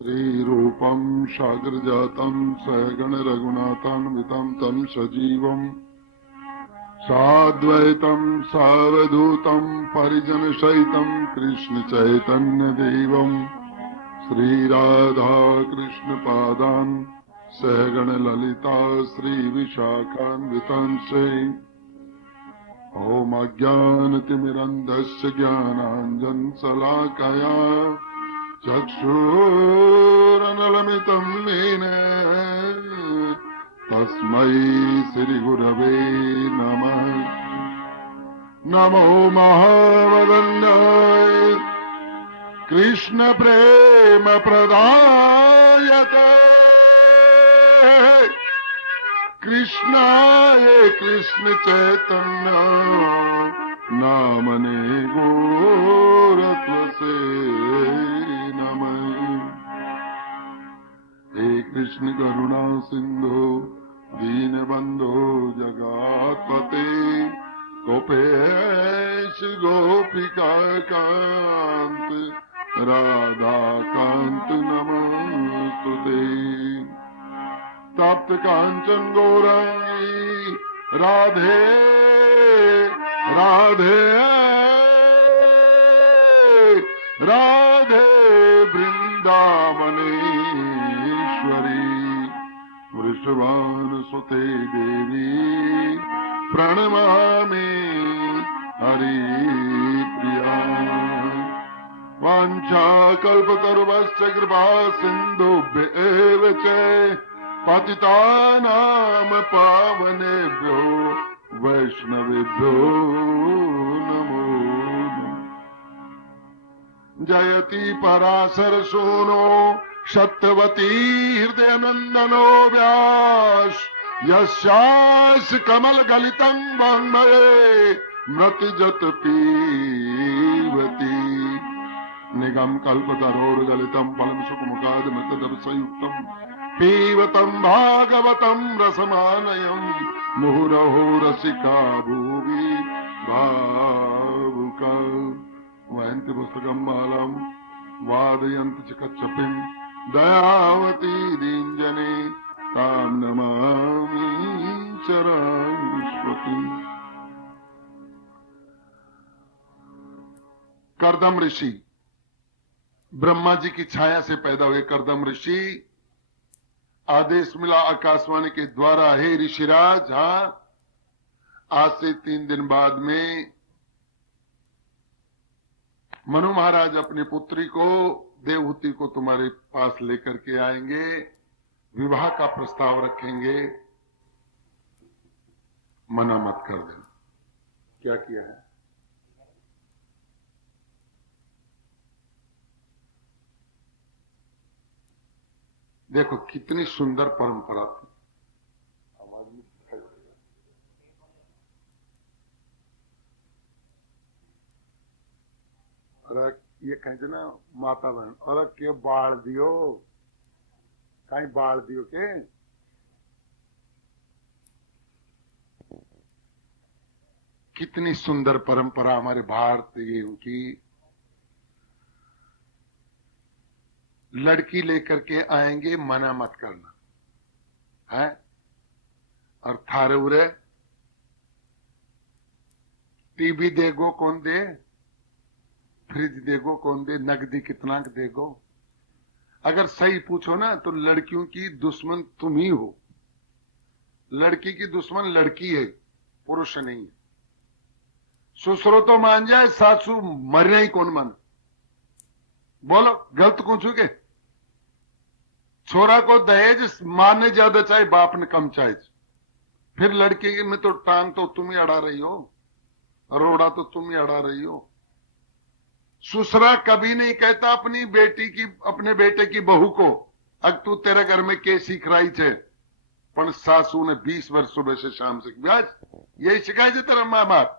श्रीरूपं साग्रजातं सहगण रघुनाथान्वितं तं सजीवं साद्वैतं सावधूतं परिजनसहितं कृष्णचैतन्यदेवं श्रीराधा कृष्णपादान् सहगण ललिता श्रीविशाखान्वितांश्च ॐ अज्ञानतिमिरन्धस्य ज्ञानाञ्जनशलाकया चक्षुरनलमितं येन तस्मै श्रीगुरवे नमः। नमो महावदन्याय कृष्ण प्रेम प्रदायते कृष्णाय कृष्ण चैतन्य नामने गोरत्वसे नमः। हे कृष्ण करुणा सिंधु दीनबंधो जगत्पते गोपेश गोपिका कांत राधा कांत नमस्तुते। तप्त कांचन गौरांगी राधे राधे राधे वृंदावनेश्वरी वृषभानुसुते देवी प्रणमामि हरिप्रिया। वाञ्छाकल्पतरुश्च कृपा सिन्धुभ्येव च पतितानां पावनेभ्यो वैष्णवेभ्यो नमो नमः। जयति पराशर सूनो सत्यवती हृदयनन्दनो व्यास यस्यास्य कमल गलितं वाङ्मये मृतिजत पीबति। निगम कल्पतरोर्गलितं फलं सुखमुखादमृतदर्शयुक्तं पीबतं भागवतं रसमालयं मुहुरहो रसिका भुवि भावुका। वहन्ति पुस्तकं बालं वादयन्ति च कच्छपिं दयावती दीनजने तां नमामि चरायुष्मतीम्। कर्दम ऋषि, ब्रह्मा जी की छाया से पैदा हुए कर्दम ऋषि, आदेश मिला आकाशवाणी के द्वारा, हे ऋषिराज, हाँ आज से 3 दिन बाद में मनु महाराज अपनी पुत्री को देवहूति को तुम्हारे पास लेकर के आएंगे, विवाह का प्रस्ताव रखेंगे, मना मत कर देना। क्या किया है? देखो कितनी सुंदर परंपरा थी। और ये कहें ना माता बहन, और के बाढ़ दियो, कहीं बाढ़ दियो के कितनी सुंदर परंपरा हमारे भारतीय की। लड़की लेकर के आएंगे, मना मत करना है। और थारे उरे टीवी देगो कौन दे, फ्रिज देगो कौन दे, नकदी कितना देगो। अगर सही पूछो ना तो लड़कियों की दुश्मन तुम ही हो। लड़की की दुश्मन लड़की है, पुरुष नहीं है। ससुरो तो मान जाए, सासू मरना ही कौन मान। बोलो गलत कौन छू के? छोरा को दहेज मां ने ज्यादा चाहे, बाप ने कम चाहे, फिर लड़के में तो टांग तो तुम ही अड़ा रही हो, रोड़ा तो तुम ही अड़ा रही हो। ससुरा कभी नहीं कहता अपनी बेटी की, अपने बेटे की बहू को, अब तू तेरे घर में के सीख रही छे, पण सासू ने 20 वर्ष सुबह से शाम से ब्याज यही सिखाई है तेरा मां बाप।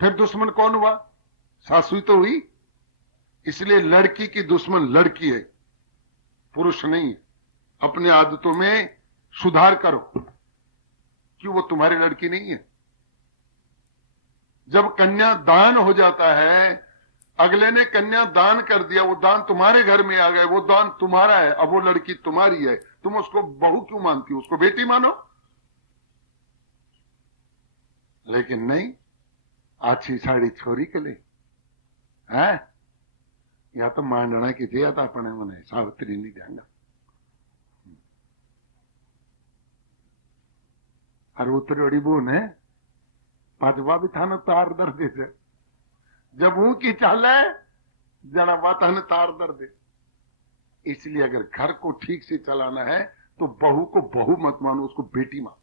फिर दुश्मन कौन हुआ? सासू तो हुई। इसलिए लड़की की दुश्मन लड़की है, पुरुष नहीं है। अपने आदतों में सुधार करो, क्यों वो तुम्हारी लड़की नहीं है। जब कन्या दान हो जाता है अगले ने कन्या दान कर दिया, वो दान तुम्हारे घर में आ गए, वो दान तुम्हारा है, अब वो लड़की तुम्हारी है, तुम उसको बहू क्यों मानती हो, उसको बेटी मानो। लेकिन नहीं, अच्छी साड़ी छोरी के लिए है, या तो मांडना की थी या तो अपने मने सावित्री नहीं देंगा। और उतरी बोन है पांचवा भी था ना तार दर्द से, जब वो की चाल है जना बात है तार दर्द। इसलिए अगर घर को ठीक से चलाना है तो बहू को बहू मत मानो, उसको बेटी मानो।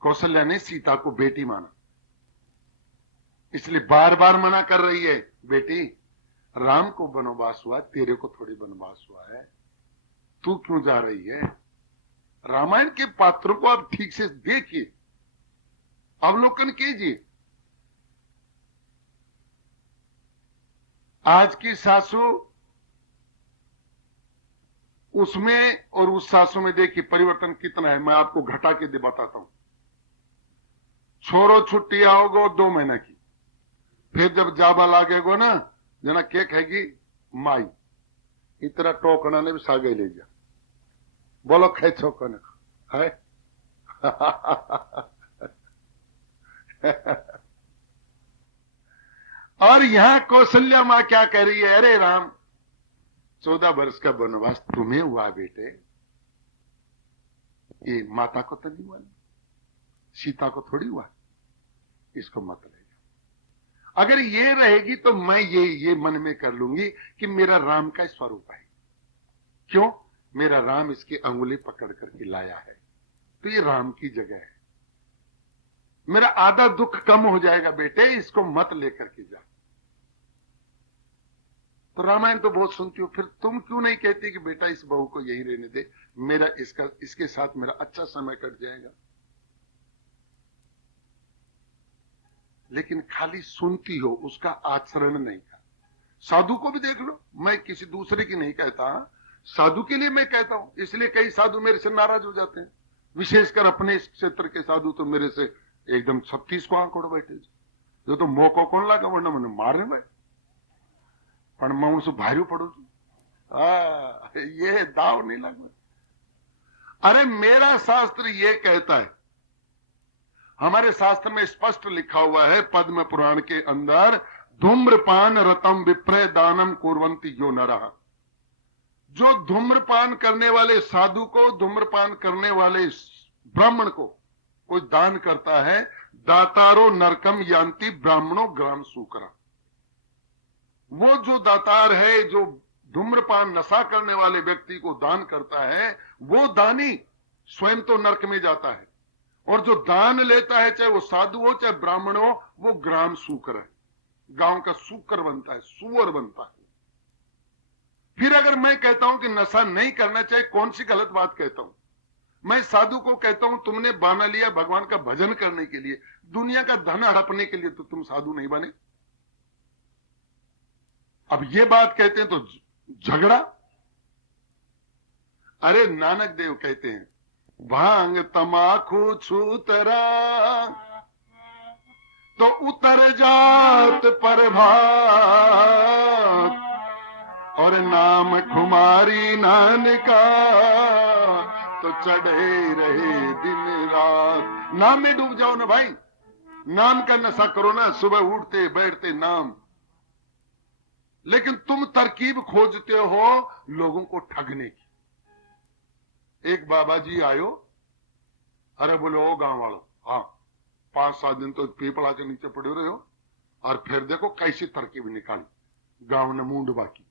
कौशल्या ने सीता को बेटी माना, इसलिए बार बार मना कर रही है, बेटी राम को वनवास हुआ, तेरे को थोड़ी वनवास हुआ है, तू क्यों जा रही है। रामायण के पात्रों को आप ठीक से देखिए, अवलोकन कीजिए। आज की सासू उसमें और उस सासू में देखिए परिवर्तन कितना है। मैं आपको घटा के दे बताता हूं। छोरो छुट्टी आओगो 2 महीना की, फिर जब जाबा लागेगो ना जना के कहेगी माई इतना टोकना ने भी सागे ले जा, बोलो खेचो कने है। और यहां कौशल्या मां क्या कह रही है, अरे राम 14 वर्ष का वनवास तुम्हें हुआ बेटे, ये माता को तो नहीं हुआ, सीता को थोड़ी हुआ, इसको मत ले जाओ। अगर ये रहेगी तो मैं ये मन में कर लूंगी कि मेरा राम का स्वरूप है। क्यों, मेरा राम इसकी अंगुली पकड़ करके लाया है, तो ये राम की जगह है, मेरा आधा दुख कम हो जाएगा बेटे, इसको मत लेकर के जा। तो रामायण तो बहुत सुनती हो, फिर तुम क्यों नहीं कहती कि बेटा इस बहू को यही रहने दे, मेरा इसके साथ मेरा अच्छा समय कट जाएगा। लेकिन खाली सुनती हो, उसका आचरण नहीं कर। साधु को भी देख लो, मैं किसी दूसरे की नहीं कहता, साधु के लिए मैं कहता हूं, इसलिए कई साधु मेरे से नाराज हो जाते हैं, विशेषकर अपने क्षेत्र के साधु तो मेरे से एकदम 36 को आंकड़ो बैठे, जो तो मोको कौन लगा वरना मैंने मारे भाई, पर मैं उनसे भारी पड़ू छू, ये दाव नहीं लगा। अरे मेरा शास्त्र ये कहता है, हमारे शास्त्र में स्पष्ट लिखा हुआ है पद्म पुराण के अंदर, धूम्रपान रतम विप्रय दानम कुर्वन्ति यो नरः। जो धूम्रपान करने वाले साधु को, धूम्रपान करने वाले ब्राह्मण को कोई दान करता है, दातारो नरकम यान्ति ब्राह्मणों ग्राम सूकरा। वो जो दातार है, जो धूम्रपान नशा करने वाले व्यक्ति को दान करता है, वो दानी स्वयं तो नरक में जाता है, और जो दान लेता है चाहे वो साधु हो चाहे ब्राह्मण हो, वो ग्राम सूकर है, गांव का सूकर बनता है, सुअर बनता है। फिर अगर मैं कहता हूं कि नशा नहीं करना चाहिए, कौन सी गलत बात कहता हूं। मैं साधु को कहता हूं तुमने बाना लिया भगवान का भजन करने के लिए, दुनिया का धन हड़पने के लिए, तो तुम साधु नहीं बने। अब ये बात कहते हैं तो झगड़ा। अरे नानक देव कहते हैं, भांग तमाकू छूतरा तो उतर जात पर भात, और नाम खुमारी नानका तो चढ़े रहे दिन रात। नाम में डूब जाओ ना भाई, नाम का नशा करो ना, सुबह उठते बैठते नाम। लेकिन तुम तरकीब खोजते हो लोगों को ठगने की। एक बाबा जी आयो, अरे बोलो ओ गांव वालों, हाँ 5-7 दिन तो पीपड़ा के नीचे पड़े रहे हो, और फिर देखो कैसी तरकीब निकाली गांव ने मूंड बाकी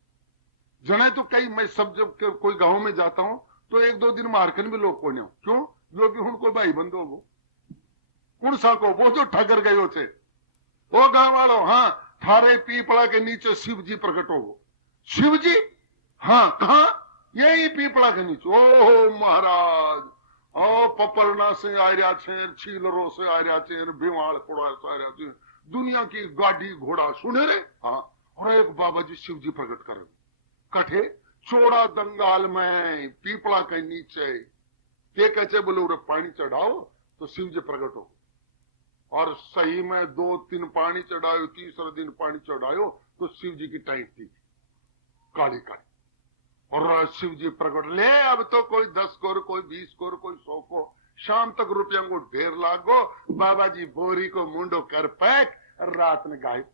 जने। तो कई मैं सब जब कोई गांव में जाता हूं तो 1-2 दिन मारकन भी लोग कोने हो, क्यों, जो कि उनको भाई बंदो वो कौन सा को, वो जो ठगर गए थे। ओ गांव वालों, हाँ थारे पीपड़ा के नीचे शिव जी प्रकट हो। शिव जी, हाँ कहा, यही पीपड़ा के नीचे। ओहो महाराज, ओ पपलना से आ रहा छे, छीलरो से आ रहा छे, बिवाड़ कोड़ा से आ रहा छे, दुनिया की गाड़ी घोड़ा सुने रे। हाँ, और एक बाबा जी शिव जी प्रकट कर कठे चोड़ा दंगाल में पीपड़ा के नीचे के कचे बोले पानी चढ़ाओ तो शिव जी प्रकट हो। और सही में 2-3 पानी चढ़ायो, तीसरे दिन पानी चढ़ायो तो शिव जी की टाइट थी काली काली। और शिव जी प्रकट ले, अब तो कोई 10 कोर, कोई 20 कोर, कोई 100 को, शाम तक रुपया को 1.5 लाख गो। बाबा जी बोरी को मुंडो कर पैक, रात में गायब।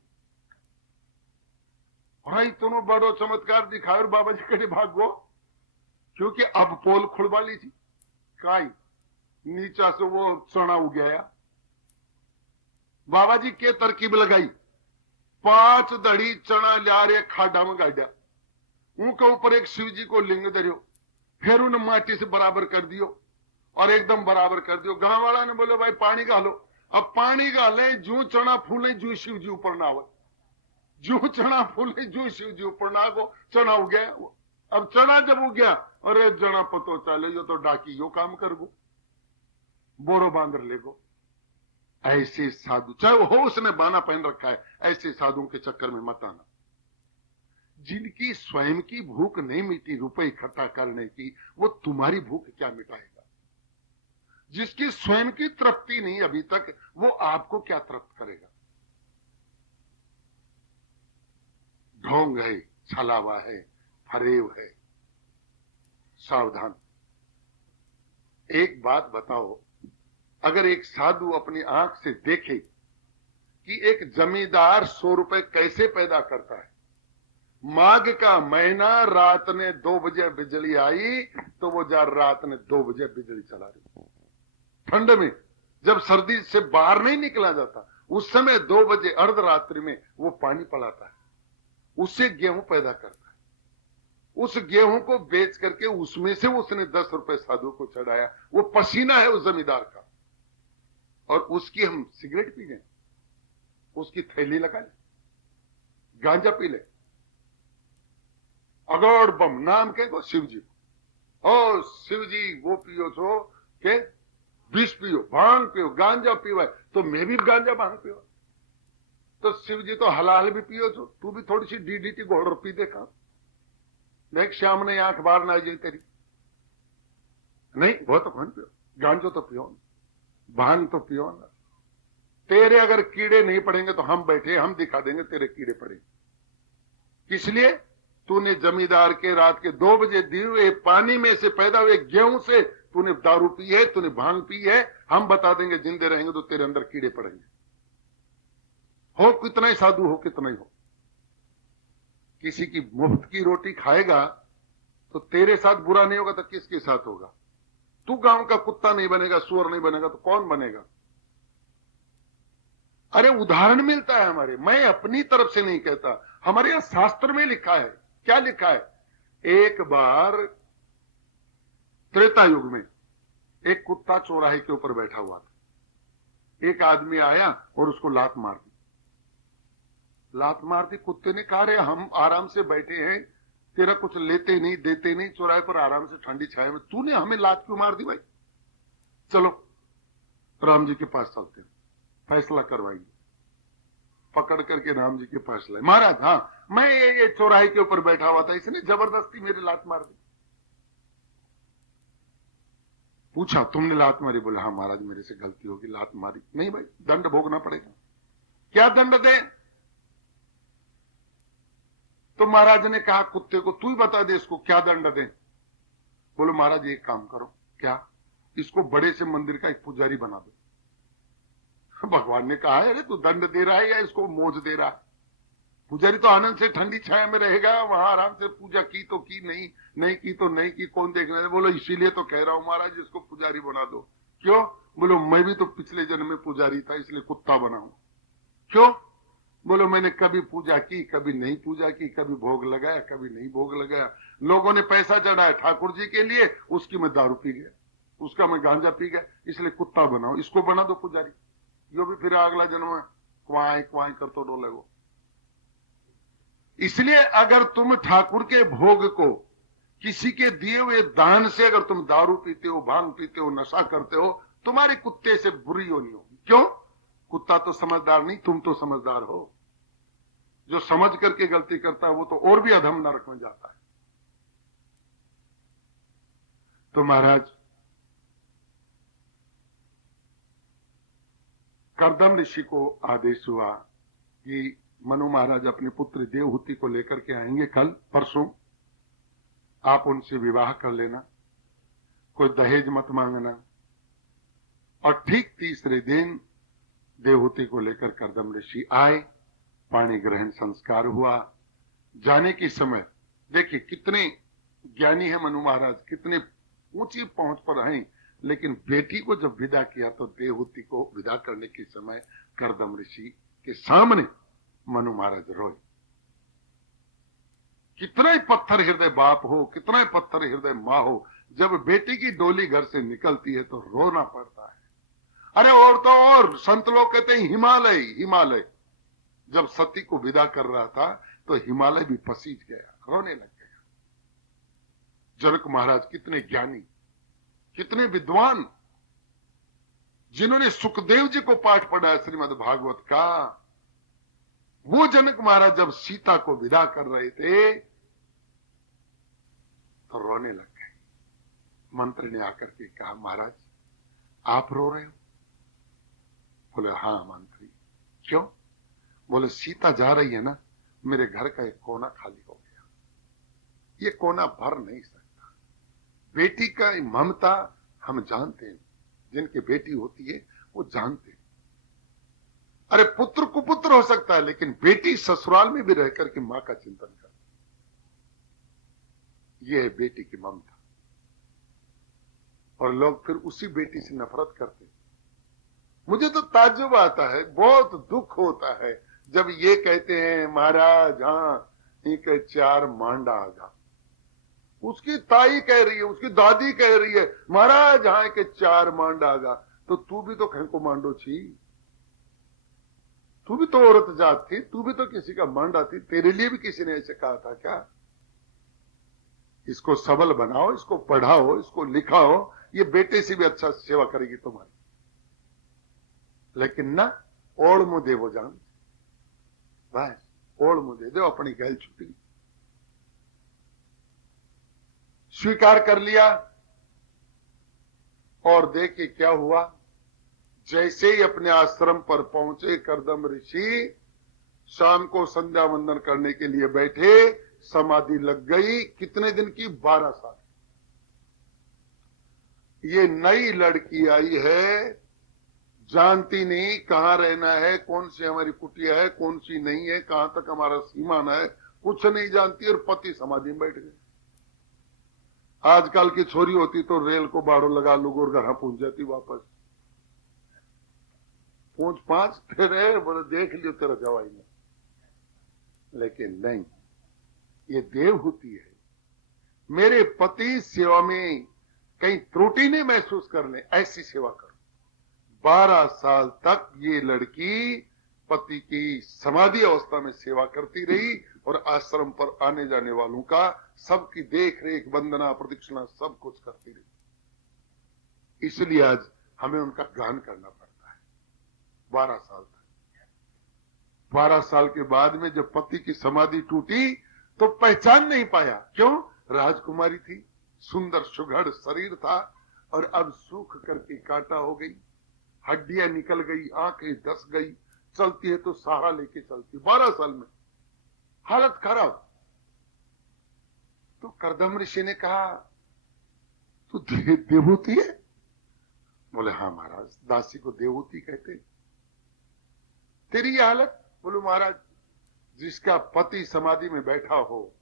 और इतनो बड़ो चमत्कार दिखाओ और बाबा जी कड़े भाग गो, क्योंकि अब पोल खुलवा ली थी काई नीचा से वो चना उग गया। बाबा जी के तरकीब लगाई, 5 दड़ी चना ला रे खाडा में गाड़ा, उनके ऊपर एक शिव जी को लिंग धरियो, फिर उन्हें माटी से बराबर कर दियो और एकदम बराबर कर दियो। गांव वाला ने बोले भाई पानी गालो। अब पानी गाले, जू चना फूले जू शिव जी ऊपर ना आवे, जू चना फूले जू शिव जी ऊपर ना गो, चना उग गया। अब चना जब उग गया, अरे जना पतो चले जो तो डाकी यो काम कर गो, बोरो बांधर ले गो। ऐसे साधु, चाहे वो हो उसने बाना पहन रखा है, ऐसे साधुओं के चक्कर में मत आना। जिनकी स्वयं की भूख नहीं मिटी रुपए इकट्ठा करने की, वो तुम्हारी भूख क्या मिटाएगा? जिसकी स्वयं की तृप्ति नहीं अभी तक, वो आपको क्या तृप्त करेगा? ढोंग है, छलावा है, फरेब है, सावधान। एक बात बताओ, अगर एक साधु अपनी आंख से देखे कि एक जमींदार 100 रुपए कैसे पैदा करता है, माघ का महीना, रात ने 2 बजे बिजली आई तो वो जा रात ने 2 बजे बिजली चला रही। ठंड में जब सर्दी से बाहर नहीं निकला जाता, उस समय 2 बजे अर्धरात्रि में वो पानी पलाता है, उससे गेहूं पैदा करता है। उस गेहूं को बेच करके उसमें से उसने 10 रुपए साधु को चढ़ाया। वो पसीना है उस जमींदार का, और उसकी हम सिगरेट पी लें, उसकी थैली लगा ले, गांजा पी ले, अगोड़ बम नाम के को शिव जी को, ओ शिव जी वो पियो छो के विष पियो, भांग पियो, गांजा पियो, तो मैं भी गांजा भांग पियो। तो शिव जी तो हलाल भी पियो छो, तू भी थोड़ी सी डीडीटी घोड़ पी देखा, देख शाम ने आंख बाहर ना जाए तेरी। नहीं वो तो कौन पियो, गांजो तो पियो ना, भांग तो पियो ना। तेरे अगर कीड़े नहीं पड़ेंगे तो हम बैठे, हम दिखा देंगे तेरे कीड़े पड़ेंगे। इसलिए तूने जमींदार के रात के 2 बजे दिए हुए पानी में से पैदा हुए गेहूं से तूने दारू पी है, तूने भांग पी है, हम बता देंगे जिंदे रहेंगे तो तेरे अंदर कीड़े पड़ेंगे। हो कितना ही साधु हो, कितना ही हो, किसी की मुफ्त की रोटी खाएगा तो तेरे साथ बुरा नहीं होगा तो किसके साथ होगा? तू गांव का कुत्ता नहीं बनेगा, सुअर नहीं बनेगा तो कौन बनेगा? अरे उदाहरण मिलता है हमारे, मैं अपनी तरफ से नहीं कहता, हमारे यहां शास्त्र में लिखा है। क्या लिखा है? एक बार त्रेता युग में एक कुत्ता चौराहे के ऊपर बैठा हुआ था। एक आदमी आया और उसको लात मार दी। लात मार दी, कुत्ते ने कहा रे हम आराम से बैठे हैं, तेरा कुछ लेते नहीं देते नहीं, चौराहे पर आराम से ठंडी छाया में, तूने हमें लात क्यों मार दी भाई? चलो राम जी के पास चलते हैं, फैसला करवाएंगे। पकड़ करके राम जी के पास लाए। महाराज हाँ मैं ये चौराहे के ऊपर बैठा हुआ था, इसने जबरदस्ती मेरी लात मार दी। पूछा तुमने लात मारी? बोले हाँ महाराज मेरे से गलती होगी, लात मारी। नहीं भाई दंड भोगना पड़ेगा। क्या दंड दे? तो महाराज ने कहा कुत्ते को तू ही बता दे इसको क्या दंड दे। बोलो महाराज एक काम करो, क्या? इसको बड़े से मंदिर का एक पुजारी बना दो। भगवान ने कहा अरे तू दंड दे रहा है या इसको मौज दे रहा है? पुजारी तो आनंद से ठंडी छाया में रहेगा, वहां आराम से पूजा की तो की, नहीं नहीं की तो नहीं की, कौन देखना है? बोलो इसीलिए तो कह रहा हूं महाराज इसको पुजारी बना दो। क्यों? बोलो मैं भी तो पिछले जन्म में पुजारी था इसलिए कुत्ता बना हूं। क्यों? बोलो मैंने कभी पूजा की, कभी नहीं पूजा की, कभी भोग लगाया, कभी नहीं भोग लगाया। लोगों ने पैसा चढ़ाया ठाकुर जी के लिए, उसकी मैं दारू पी गया, उसका मैं गांजा पी गया, इसलिए कुत्ता बनाओ, इसको बना दो पुजारी। यो भी फिर अगला जन्म में क्वाई क्वाई कर तो डोले वो। इसलिए अगर तुम ठाकुर के भोग को किसी के दिए हुए दान से अगर तुम दारू पीते हो, भांग पीते हो, नशा करते हो, तुम्हारे कुत्ते से बुरी होनी होगी। क्यों? कुत्ता तो समझदार नहीं, तुम तो समझदार हो। जो समझ करके गलती करता है वो तो और भी अधम नरक में जाता है। तो महाराज कर्दम ऋषि को आदेश हुआ कि मनु महाराज अपने पुत्र देवहूति को लेकर के आएंगे कल परसों, आप उनसे विवाह कर लेना, कोई दहेज मत मांगना। और ठीक तीसरे दिन देवहूति को लेकर कर्दम ऋषि आए, पाणी ग्रहण संस्कार हुआ। जाने के समय देखिए कितने ज्ञानी है मनु महाराज, कितने ऊंची पहुंच पर हैं, लेकिन बेटी को जब विदा किया तो देवहूति को विदा करने के समय कर्दम ऋषि के सामने मनु महाराज रोए। कितना ही पत्थर हृदय बाप हो, कितना ही पत्थर हृदय मां हो, जब बेटी की डोली घर से निकलती है तो रोना पड़ता है। अरे और तो और संत लोग कहते हैं हिमालय हिमालय। जब सती को विदा कर रहा था तो हिमालय भी पसीज गया, रोने लग गया। जनक महाराज कितने ज्ञानी, कितने विद्वान, जिन्होंने सुखदेव जी को पाठ पढ़ा श्रीमद् भागवत का, वो जनक महाराज जब सीता को विदा कर रहे थे तो रोने लग गए। मंत्री ने आकर के कहा, महाराज आप रो रहे हो? बोले हाँ मंत्री। क्यों? बोले सीता जा रही है ना, मेरे घर का एक कोना खाली हो गया, ये कोना भर नहीं सकता। बेटी का ममता हम जानते हैं, जिनकी बेटी होती है वो जानते हैं। अरे पुत्र कुपुत्र हो सकता है, लेकिन बेटी ससुराल में भी रहकर के मां का चिंतन करती, ये है बेटी की ममता। और लोग फिर उसी बेटी से नफरत करते। मुझे तो ताज्जुब आता है, बहुत दुख होता है जब ये कहते हैं महाराज हाँ एक 4 मांडा आगा। उसकी ताई कह रही है, उसकी दादी कह रही है महाराज हाँ के 4 मांडा आगा, तो तू भी तो खेको मांडो छी, तू भी तो औरत जात थी, तू भी तो किसी का मांडा थी, तेरे लिए भी किसी ने ऐसे कहा था क्या? इसको सबल बनाओ, इसको पढ़ाओ, इसको लिखाओ, ये बेटे से भी अच्छा सेवा करेगी तुम्हारी। लेकिन ना ओढ़ मुंह दे वो जान, बस ओढ़ मुंह दे दो, अपनी गैल छुट्टी स्वीकार कर लिया। और देखिए क्या हुआ, जैसे ही अपने आश्रम पर पहुंचे कर्दम ऋषि, शाम को संध्या वंदन करने के लिए बैठे, समाधि लग गई। कितने दिन की? 12 साल। ये नई लड़की आई है, जानती नहीं कहां रहना है, कौन सी हमारी कुटिया है, कौन सी नहीं है, कहां तक हमारा सीमाना है, कुछ नहीं जानती, और पति समाधि में बैठ गए। आजकल की छोरी होती तो रेल को बाड़ो लगा लूग और घर पहुंच जाती वापस। पूछ 5 फिर बोले देख लियो तेरा जवाई में, लेकिन नहीं, ये देवहूति है। मेरे पति सेवा में कहीं त्रुटि नहीं महसूस करने, ऐसी सेवा करो। 12 साल तक ये लड़की पति की समाधि अवस्था में सेवा करती रही, और आश्रम पर आने जाने वालों का सबकी देख रेख, वंदना, प्रदक्षिणा सब कुछ करती रही। इसलिए आज हमें उनका गान करना पड़ता है। 12 साल तक। 12 साल के बाद में जब पति की समाधि टूटी तो पहचान नहीं पाया। क्यों? राजकुमारी थी, सुंदर सुघड़ शरीर था, और अब सूख करके कांटा हो गई, हड्डियां निकल गई, आंखें धस गई, चलती है तो सहारा लेके चलती। 12 साल में हालत खराब। तो कर्दम ऋषि ने कहा तू देवहूति है? बोले हाँ महाराज, दासी को देवहूति कहते। तेरी ये हालत? बोलो महाराज, जिसका पति समाधि में बैठा हो,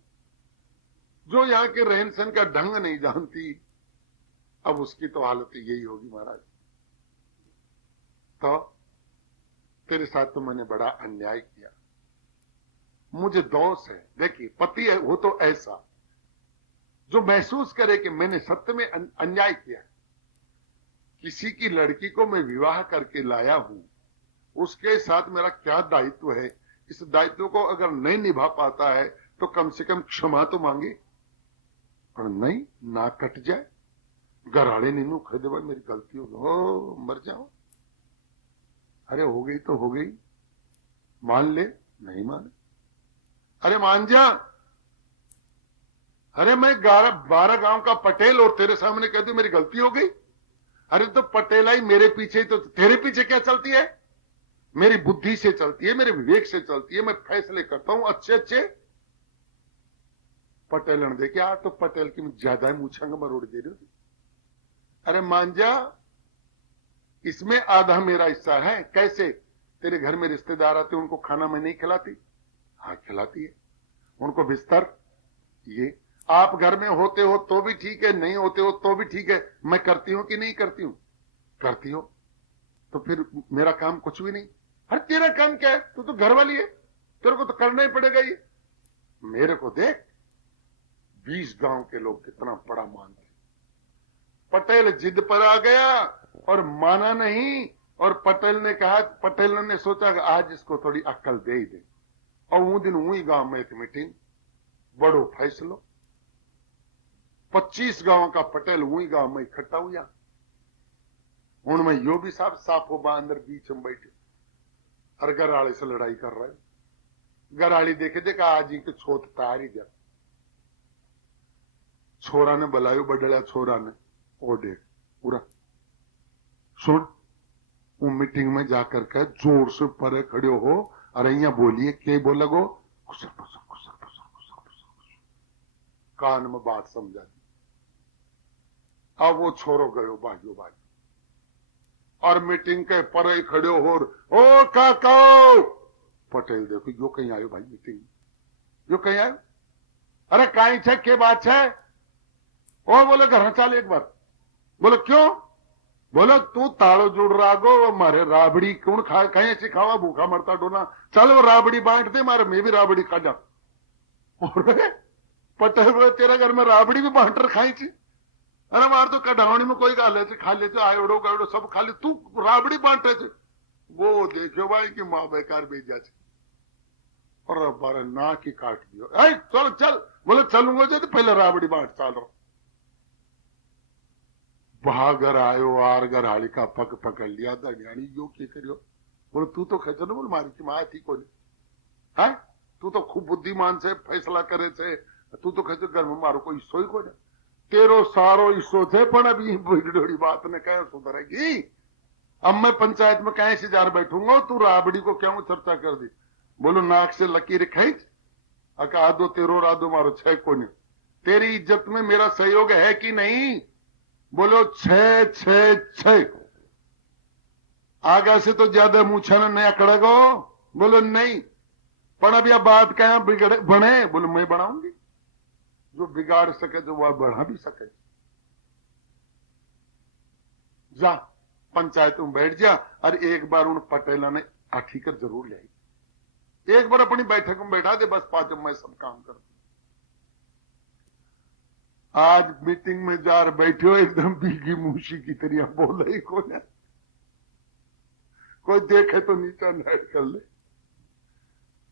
जो यहाँ के रहन सहन का ढंग नहीं जानती, अब उसकी तो हालत यही होगी महाराज। तो तेरे साथ तो मैंने बड़ा अन्याय किया, मुझे दोष है। देखिए पति है वो तो ऐसा जो महसूस करे कि मैंने सत्य में अन्याय किया। किसी की लड़की को मैं विवाह करके लाया हूं, उसके साथ मेरा क्या दायित्व है, इस दायित्व को अगर नहीं निभा पाता है तो कम से कम क्षमा तो मांगे। और नहीं, ना कट जाए, गराड़े नीनू कह दे भाई मेरी गलती हो, मर जाओ। अरे हो गई तो हो गई, मान ले, नहीं माने, अरे मान जा। अरे मैं 12 गांव का पटेल और तेरे सामने कहती मेरी गलती हो गई। अरे तो पटेलाई मेरे पीछे, तो तेरे पीछे क्या चलती है? मेरी बुद्धि से चलती है, मेरे विवेक से चलती है, मैं फैसले करता हूं अच्छे अच्छे। पटेल ने देखा यार तो पटेल की ज्यादा ही मूछंग मरोड़ दे रही। अरे मांझा, इसमें आधा मेरा हिस्सा है। कैसे? तेरे घर में रिश्तेदार आते उनको खाना मैं नहीं खिलाती? हाँ खिलाती है। उनको बिस्तर, ये आप घर में होते हो तो भी ठीक है, नहीं होते हो तो भी ठीक है। मैं करती हूं कि नहीं करती हूं? करती हो तो फिर मेरा काम कुछ भी नहीं। अरे तेरा काम क्या है? तू तो घर वाली है, तेरे को तो करना ही पड़ेगा ये। मेरे को देख, 20 गांव के लोग कितना बड़ा मानते। पटेल जिद पर आ गया और माना नहीं। और पटेल ने कहा, पटेल ने सोचा कि आज इसको थोड़ी अक्ल दे ही दे। और वो दिन वही गांव में एक मीटिंग, बड़ो फैसलो। 25 गांव का पटेल वही गांव में इकट्ठा हुआ। उनमें यो भी साहब साफो बांदर बीच में बैठे और गराड़े से लड़ाई कर रहे। गराड़ी देखे देखा आज ही के छोत तैयारी जा। छोरा ने बुलायो, बडड़ा छोरा ने, ओ देख पूरा सुन। वो मीटिंग में जाकर के जोर से परे खड़े हो और यहाँ बोलिए, के बोला गो? कुसर पुसर कुसर पुसर कुसर पुसर। कान में बात समझा दी। अब वो छोरो गयो बाजू बाजू और मीटिंग के परे खड़े हो। ओ काका पटेल देखो यो कहीं आयो भाई मीटिंग, यो कहीं आयो? अरे कहीं छे, के बात है? ओ बोले घर चाल एक बार। बोलो क्यों? बोलो तू ताड़ो जुड़ रहा गो, मारे राबड़ी कौन खा, कहीं ऐसी खावा भूखा मरता डोना। चल वो राबड़ी बांट दे मारे, मैं भी राबड़ी खा जा। पटेल बोले तेरा घर में राबड़ी भी बांट खाई थी? अरे मार तो कढ़ावनी में कोई गाले खा ले, आयोड़ो गायोड़ो सब खा ले, तू राबड़ी बांटे थे। वो देखो भाई कि माँ बेकार भेजा छे। और बारे ना की काट दियो। चल चल, बोले चलूंगा जो तो पहले राबड़ी बांट चाल रहा। भागर आयो आर गराड़ी का पग पकड़ लिया। दनियानी यो की करियो? बोले तू तो खचो न, बोल मारी की माँ थी कोई है, तू तो खूब बुद्धिमान से फैसला करे छे, तू तो खचो घर में मारो कोई हिस्सो ही को। तेरो सारो हिस्सो थे पण अभी बिगड़ोड़ी बात ने कह सुधरेगी। अब मैं पंचायत में कहीं से जार बैठूंगा, तू राबड़ी को क्या चर्चा कर दी। बोलो नाक से लकीर खींच, अका आदो तेरो रादो मारो छह को नहीं। तेरी इज्जत में मेरा सहयोग है कि नहीं? बोलो छह छह छह। आगे से तो ज्यादा मूछा नहीं अकड़ेगो। बोलो नहीं, पण अब यह बात क्या बिगड़े बने? बोलो मैं बनाऊंगी, जो बिगाड़ सके तो वह बढ़ा भी सके। जा पंचायत में बैठ जा और एक बार उन पटेला ने हकीकत जरूर ले। एक बार अपनी बैठक में बैठा दे, बस पाँच मैं सब काम कर। आज मीटिंग में जा रहे बैठे हो एकदम बीगी मूशी की तरह बोले ही कोई देखे तो नीचा नेट कर ले।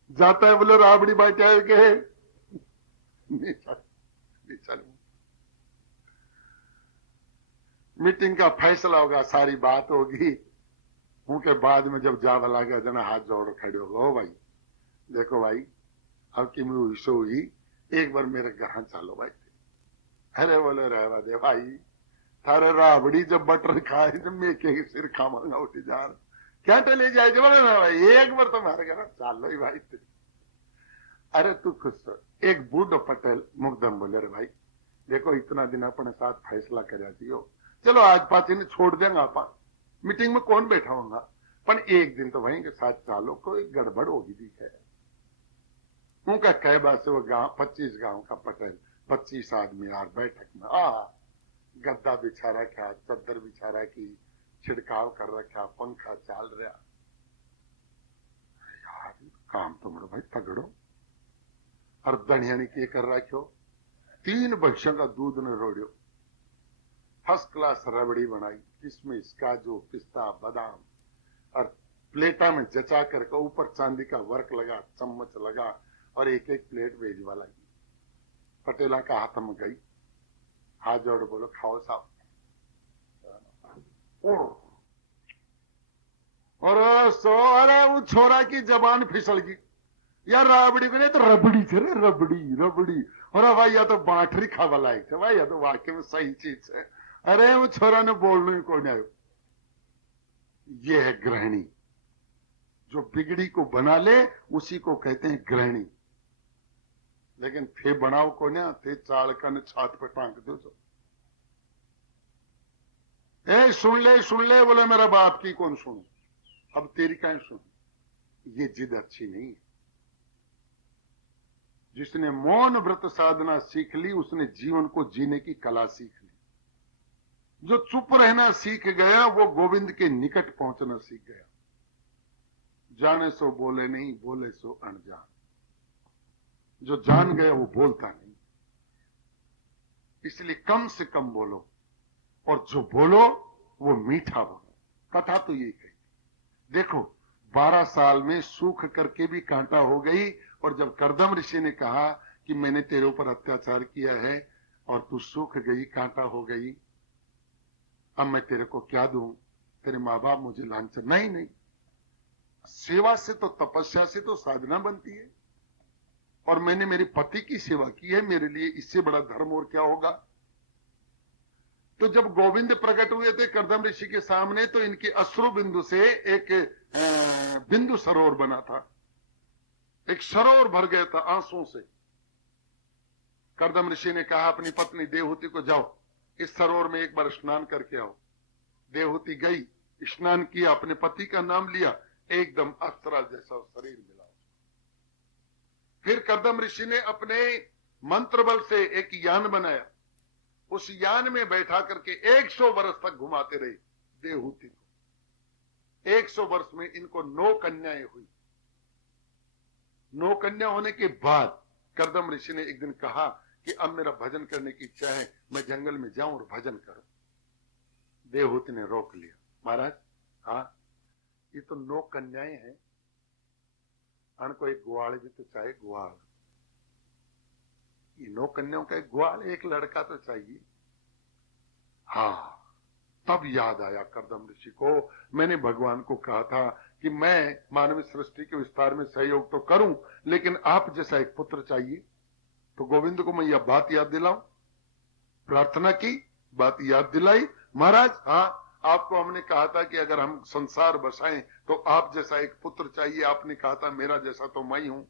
जाता है बोले राबड़ी बाटे आए के नीचा नीचा। मीटिंग का फैसला होगा, सारी बात होगी। उनके बाद में जब जावा लगा जना हाथ जोड़ खड़े हो भाई, देखो भाई अब की मैं विशो हुई, एक बार मेरे घर चालो भाई। अरे बोले रहवा दे भाई, थारे राबड़ी जब बटर खाए जब मैं के सिर खाऊंगा उठी जा रहा क्या ले जाए। बोले ना भाई एक बार तो मारे घर चालो ही भाई। अरे तू खुश हो। एक बूढ़ो पटेल मुकदम बोले रे भाई देखो इतना दिन अपने साथ फैसला कर दियो, चलो आज पाँच ने छोड़ देंगे आप, मीटिंग में कौन बैठा होगा, पर एक दिन तो भाई के साथ चालो, कोई गड़बड़ होगी दी है। उनका कह बात से वो गांव 25 गांव का पटेल 25 आदमी यार बैठक में गद्दा बिछा रखा, चद्दर बिछा रखी, छिड़काव कर रखा, पंखा चाल रहा। यार काम तो मेरा भाई तगड़ो। और दनिया ने क्या कर रखो, 3 भैंसों का दूध ने रोड़ियो, फर्स्ट क्लास रबड़ी बनाई, किशमिश काजू पिस्ता बादाम, और प्लेटा में जचा करके ऊपर चांदी का वर्क लगा, चम्मच लगा और एक एक प्लेट भेजवा लगी। पटेला का हाथ में गई, हाथ जोड़ बोलो खाओ साहब। और सो अरे वो छोरा की जबान फिसल गई यार, राबड़ी को नहीं तो रबड़ी थे रे, रबड़ी रबड़ी। और भाई या तो बांटरी खावा लायक थे भाई, या तो वाकई में सही चीज है। अरे वो छोरा ने बोलने ही कौन आयो, ये है गृहिणी। जो बिगड़ी को बना ले उसी को कहते हैं गृहिणी। लेकिन थे बनाओ को ना, थे चाल कन छात पे टांग दो जो। ए सुन ले बोले मेरा बाप की कौन सुने, अब तेरी कहीं सुन। ये जिद अच्छी नहीं है। जिसने मौन व्रत साधना सीख ली उसने जीवन को जीने की कला सीख ली। जो चुप रहना सीख गया वो गोविंद के निकट पहुंचना सीख गया। जाने सो बोले नहीं, बोले सो अनजान। जो जान गया वो बोलता नहीं, इसलिए कम से कम बोलो, और जो बोलो वो मीठा बोलो। कथा तो यही कही। देखो 12 साल में सूख करके भी कांटा हो गई, और जब कर्दम ऋषि ने कहा कि मैंने तेरे ऊपर अत्याचार किया है और तू सूख गई, कांटा हो गई, अब मैं तेरे को क्या दूं, तेरे माँ बाप मुझे लांछन। नहीं, सेवा से तो, तपस्या से तो साधना बनती है, और मैंने मेरे पति की सेवा की है, मेरे लिए इससे बड़ा धर्म और क्या होगा। तो जब गोविंद प्रकट हुए थे कर्दम ऋषि के सामने, तो इनके अश्रु बिंदु से एक बिंदु सरोवर बना था, एक सरोवर भर गया था आंसुओं से। कर्दम ऋषि ने कहा अपनी पत्नी देवहूति को, जाओ इस सरोवर में एक बार स्नान करके आओ। देवहूति गई, स्नान किया, अपने पति का नाम लिया, एकदम अप्सरा जैसा शरीर मिला। फिर कर्दम ऋषि ने अपने मंत्र बल से एक यान बनाया, उस यान में बैठा करके 100 वर्ष तक घुमाते रहे देवहूति को। 100 वर्ष में इनको 9 कन्याएं हुई। 9 कन्या होने के बाद कर्दम ऋषि ने एक दिन कहा कि अब मेरा भजन करने की इच्छा है, मैं जंगल में जाऊं और भजन करूं। देवहूति ने रोक लिया, महाराज हाँ ये तो 9 कन्याएं हैं, को एक ग्वाल भी तो चाहिए, ग्वाल। ये 9 कन्याओं का एक ग्वाल, एक लड़का तो चाहिए। हाँ तब याद आया कर्दम ऋषि को, मैंने भगवान को कहा था कि मैं मानव सृष्टि के विस्तार में सहयोग तो करूं, लेकिन आप जैसा एक पुत्र चाहिए। तो गोविंद को मैं यह बात याद दिलाऊं, प्रार्थना की, बात याद दिलाई। महाराज हाँ आपको हमने कहा था कि अगर हम संसार बसाएं तो आप जैसा एक पुत्र चाहिए, आपने कहा था मेरा जैसा तो मैं ही हूं,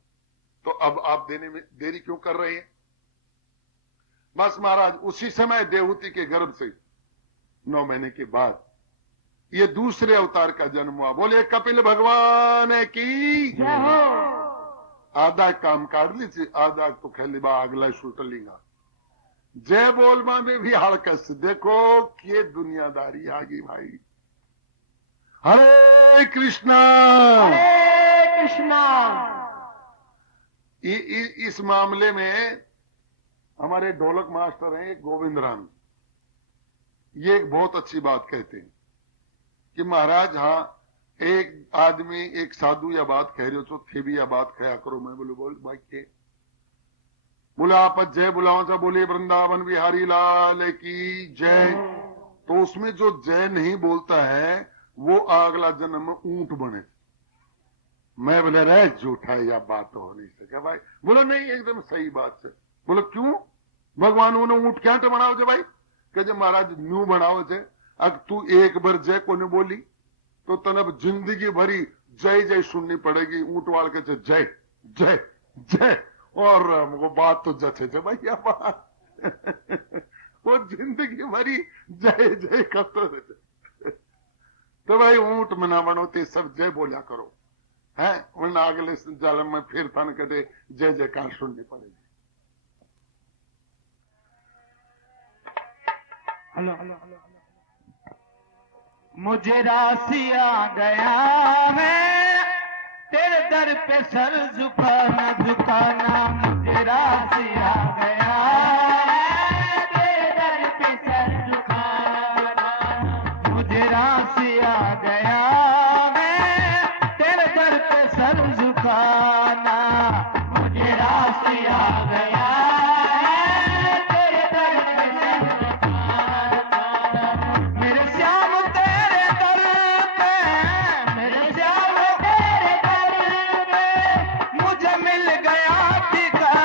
तो अब आप देने में देरी क्यों कर रहे हैं। बस महाराज उसी समय देवहूति के गर्भ से 9 महीने के बाद ये दूसरे अवतार का जन्म हुआ। बोले कपिल भगवान की जय हो। आधा काम काट लीजिए, आधा तो खेली बा अगला सुट लेगा। जय बोल मां में भी हड़कस, देखो ये दुनियादारी आ गई भाई। हरे कृष्णा हरे कृष्णा। इस मामले में हमारे ढोलक मास्टर हैं गोविंद राम, ये एक बहुत अच्छी बात कहते हैं कि महाराज हाँ एक आदमी एक साधु या बात कह रहे हो तो थे भी या बात कहा करो। मैं बोले बोल भाई के बोला आप जय बुलाओ सा बोले वृंदावन बिहारी लाल की जय। तो उसमें जो जय नहीं बोलता है वो अगला जन्म में ऊंट बने। मैं बोले रे झूठा या बात तो हो नहीं सके भाई। बोलो नहीं एकदम सही बात है। बोलो क्यों भगवान उन्हें ऊंट क्या बनाओ जे भाई, कहे महाराज न्यू बनाओ जे। अगर तू एक बार जय को नहीं बोली तो तनब जिंदगी भरी जय जय सुननी पड़ेगी। ऊंट वाल के जय जय जय, और वो बात तो जचे थे भाई बात वो जिंदगी भरी जय जय करते रहते। तो भाई ऊंट में ना बनोते सब जय बोला करो है, वरना अगले जन्म में फिर थन कटे जय जयकार सुननी पड़ेगी। Hello hello hello. मुझे राशि आ गया मैं तेरे दर पे सर झुकाना झुकाना। मुझे राशि आ गया तेरे दर पे सर झुकाना। मुझे राशि आ गया मैं तेरे दर पे सर झुकाना। मुझे राशि आ गया मिल गया ठिकाना।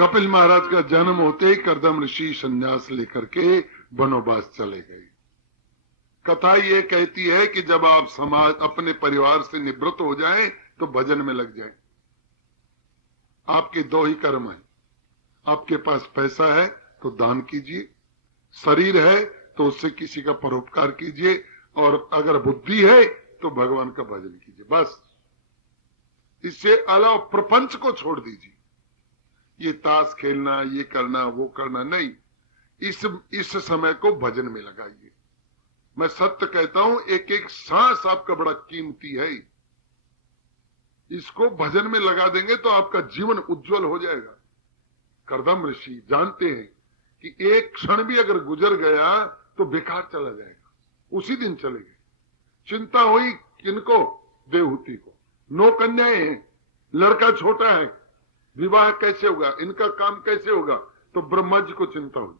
कपिल महाराज का जन्म होते ही कर्दम ऋषि संन्यास लेकर के वनवास चले गए। कथा ये कहती है कि जब आप समाज अपने परिवार से निवृत्त हो जाएं तो भजन में लग जाएं। आपके दो ही कर्म हैं, आपके पास पैसा है तो दान कीजिए, शरीर है तो उससे किसी का परोपकार कीजिए, और अगर बुद्धि है तो भगवान का भजन कीजिए। बस इससे अलावा प्रपंच को छोड़ दीजिए। ये ताश खेलना, ये करना, वो करना नहीं। इस समय को भजन में लगाइए। मैं सत्य कहता हूं, एक एक सांस आपका बड़ा कीमती है। इसको भजन में लगा देंगे तो आपका जीवन उज्जवल हो जाएगा। कर्दम ऋषि जानते हैं कि एक क्षण भी अगर गुजर गया तो बेकार चला जाएगा, उसी दिन चले गए। चिंता हुई किनको? देवहूति को। 9 कन्याएं हैं, लड़का छोटा है, विवाह कैसे होगा, इनका काम कैसे होगा? तो ब्रह्मा जी को चिंता हुई,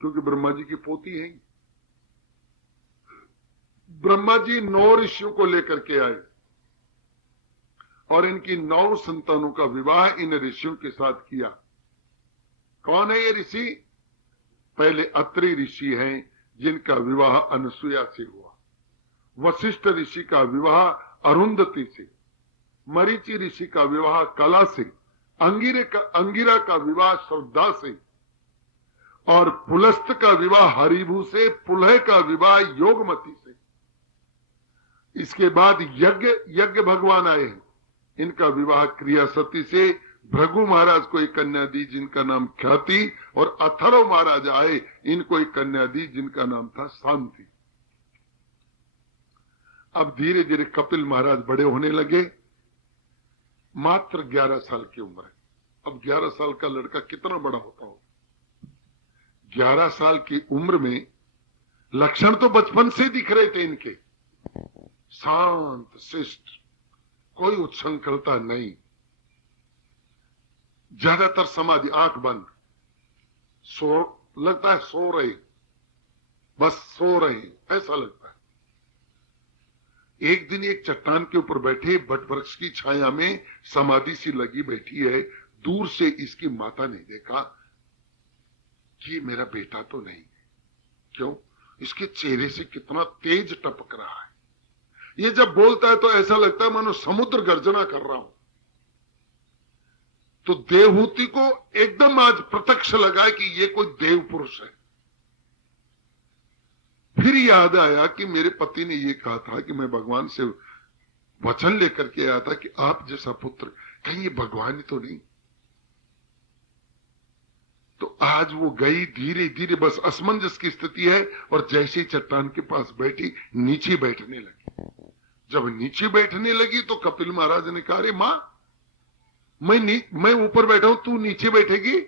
क्योंकि ब्रह्मा जी की पोती है। ब्रह्मा जी 9 ऋषियों को लेकर के आए और इनकी 9 संतानों का विवाह इन ऋषियों के साथ किया। कौन है ये ऋषि? पहले अत्रि ऋषि हैं जिनका विवाह अनसुया से हुआ। वशिष्ठ ऋषि का विवाह अरुंधति से, मरीचि ऋषि का विवाह कला से, अंगिरा का विवाह श्रद्धा से, और पुलस्त का विवाह हरिभू से, पुलह का विवाह योगमती से। इसके बाद यज्ञ भगवान आए हैं, इनका विवाह क्रियासती से। भृगु महाराज को एक कन्या दी जिनका नाम ख्याति, और अथर्व महाराज आए, इनको एक कन्या दी जिनका नाम था शांति। अब धीरे धीरे कपिल महाराज बड़े होने लगे। मात्र 11 साल की उम्र है। अब 11 साल का लड़का कितना बड़ा होता हो? 11 साल की उम्र में लक्षण तो बचपन से दिख रहे थे इनके, शांत शिष्ट, कोई उच्छृंखलता नहीं, ज्यादातर समाधि, आंख बंद, लगता है सो रहे, बस सो रहे, ऐसा लगता है। एक दिन एक चट्टान के ऊपर बैठे, बट वृक्ष की छाया में समाधि सी लगी बैठी है। दूर से इसकी माता ने देखा कि मेरा बेटा तो नहीं है। क्यों? इसके चेहरे से कितना तेज टपक रहा है। ये जब बोलता है तो ऐसा लगता है मानो समुद्र गर्जना कर रहा हूं। तो देवहूति को एकदम आज प्रत्यक्ष लगा कि ये कोई देव पुरुष है। फिर याद आया कि मेरे पति ने ये कहा था कि मैं भगवान से वचन लेकर के आया था कि आप जैसा पुत्र, कहीं ये भगवान ही तो नहीं। तो आज वो गई धीरे धीरे, बस असमंजस की स्थिति है, और जैसे ही चट्टान के पास बैठी, नीचे बैठने लगी। जब नीचे बैठने लगी तो कपिल महाराज ने कहा, अरे मां, मैं ऊपर बैठा हूं, तू नीचे बैठेगी?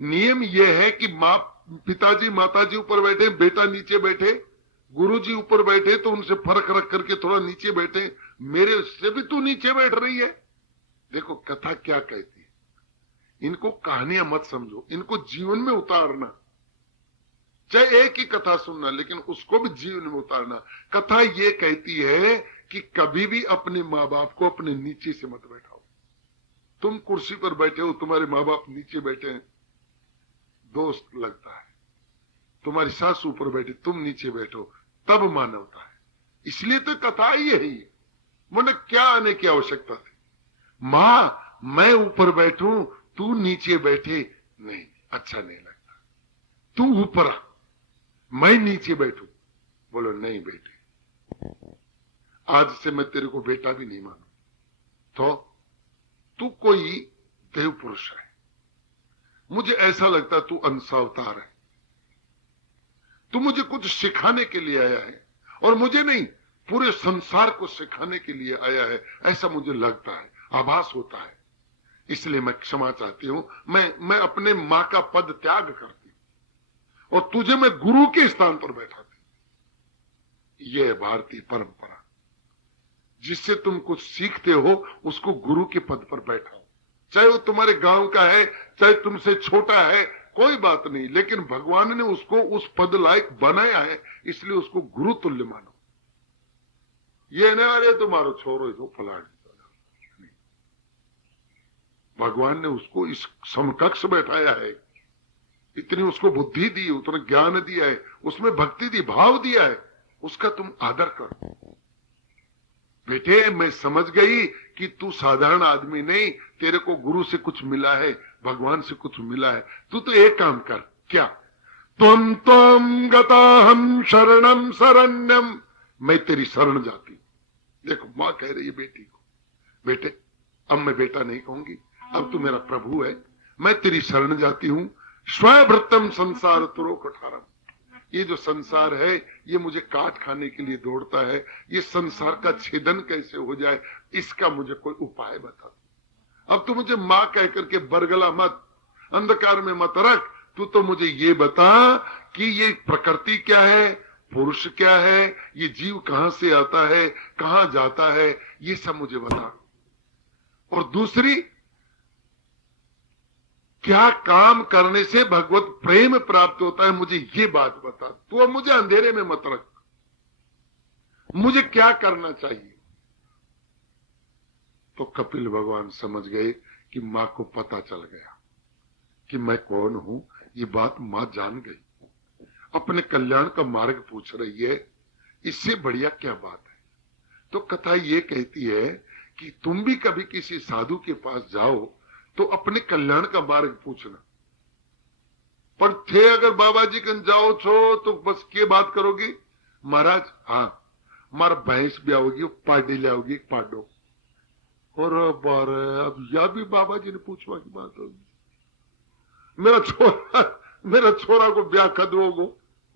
नियम यह है कि मां, पिताजी माताजी ऊपर बैठे, बेटा नीचे बैठे, गुरुजी ऊपर बैठे तो उनसे फर्क रख करके थोड़ा नीचे बैठे। मेरे से भी तू नीचे बैठ रही है। देखो कथा क्या कहती है। इनको कहानियां मत समझो, इनको जीवन में उतारना। चाहे एक ही कथा सुनना, लेकिन उसको भी जीवन में उतारना। कथा ये कहती है कि कभी भी अपने माँ बाप को अपने नीचे से मत बैठाओ। तुम कुर्सी पर बैठे हो, तुम्हारे माँ बाप नीचे बैठे हैं, दोस्त लगता है। तुम्हारी सास ऊपर बैठी, तुम नीचे बैठो, तब मानवता है। इसलिए तो कथा ही है। मुझे क्या आने की आवश्यकता थी? मां, मैं ऊपर बैठूं, तू नीचे बैठे, नहीं, अच्छा नहीं लगता। तू ऊपर आ, मैं नीचे बैठूं। बोलो नहीं बेटे, आज से मैं तेरे को बेटा भी नहीं मानू। तो तू कोई देव पुरुष है, मुझे ऐसा लगता तू अंश अवतार है। तू मुझे कुछ सिखाने के लिए आया है, और मुझे नहीं, पूरे संसार को सिखाने के लिए आया है, ऐसा मुझे लगता है, आभास होता है। इसलिए मैं क्षमा चाहती हूं। मैं अपने मां का पद त्याग करती हूं और तुझे मैं गुरु के स्थान पर बैठाती। यह है भारतीय परंपरा। जिससे तुम कुछ सीखते हो उसको गुरु के पद पर बैठाओ, चाहे वो तुम्हारे गांव का है, चाहे तुमसे छोटा है, कोई बात नहीं, लेकिन भगवान ने उसको उस पद लायक बनाया है, इसलिए उसको गुरु तुल्य मानो। ये ना अरे तुम्हारो छोरो तो फलाट, भगवान ने उसको इस समकक्ष बैठाया है, इतनी उसको बुद्धि दी, उतना ज्ञान दिया है, उसमें भक्ति दी, भाव दिया है, उसका तुम आदर करो। बेटे मैं समझ गई कि तू साधारण आदमी नहीं, तेरे को गुरु से कुछ मिला है, भगवान से कुछ मिला है। तू तो एक काम कर, क्या? तुम गता हम शरणम शरण्यम, मैं तेरी शरण जाती। देखो मां कह रही है बेटी को, बेटे अब मैं बेटा नहीं कहूंगी, अब तू मेरा प्रभु है, मैं तेरी शरण जाती हूं। स्वभृतम संसार तुरो कठारम, ये जो संसार है ये मुझे काट खाने के लिए दौड़ता है, ये संसार का छेदन कैसे हो जाए, इसका मुझे कोई उपाय बता। अब तू मुझे मां कह करके बरगला मत, अंधकार में मत रख, तू तो मुझे ये बता कि ये प्रकृति क्या है, पुरुष क्या है, ये जीव कहां से आता है, कहां जाता है, ये सब मुझे बता। और दूसरी, क्या काम करने से भगवत प्रेम प्राप्त होता है, मुझे ये बात बता। तू अब मुझे अंधेरे में मत रख, मुझे क्या करना चाहिए। तो कपिल भगवान समझ गए कि मां को पता चल गया कि मैं कौन हूं, ये बात मां जान गई, अपने कल्याण का मार्ग पूछ रही है, इससे बढ़िया क्या बात है। तो कथा ये कहती है कि तुम भी कभी किसी साधु के पास जाओ तो अपने कल्याण का मार्ग पूछना। पर थे अगर बाबा जी कन जाओ छो तो बस के बात करोगी, महाराज हाँ मारा भैंस भी आओगी, पाडी ले आओगी, पाडो। और अब यह भी बाबा जी ने पूछवा की बात होगी, मेरा छोरा को ब्याह कर दोगो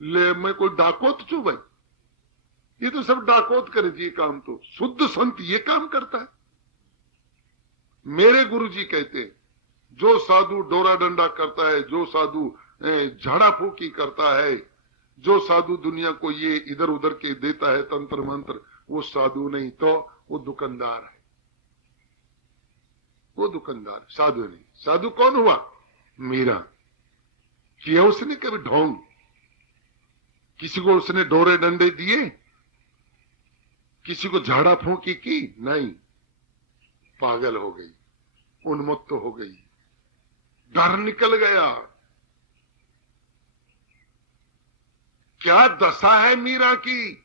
ले, मैं कोई डाकोत छू भाई, ये तो सब डाकोत करे जी काम, तो शुद्ध संत ये काम करता है। मेरे गुरुजी कहते हैं, जो साधु डोरा डंडा करता है, जो साधु झाड़ा फूकी करता है, जो साधु दुनिया को ये इधर उधर के देता है तंत्र मंत्र, वो साधु नहीं, तो वो दुकानदार है, वो दुकानदार, साधु नहीं। साधु कौन हुआ? मीरा। किया उसने कभी ढोंग? किसी को उसने डोरे डंडे दिए? किसी को झाड़ा फूकी की? नहीं। पागल हो गई, उन्मत्त हो गई, डर निकल गया। क्या दशा है मीरा की।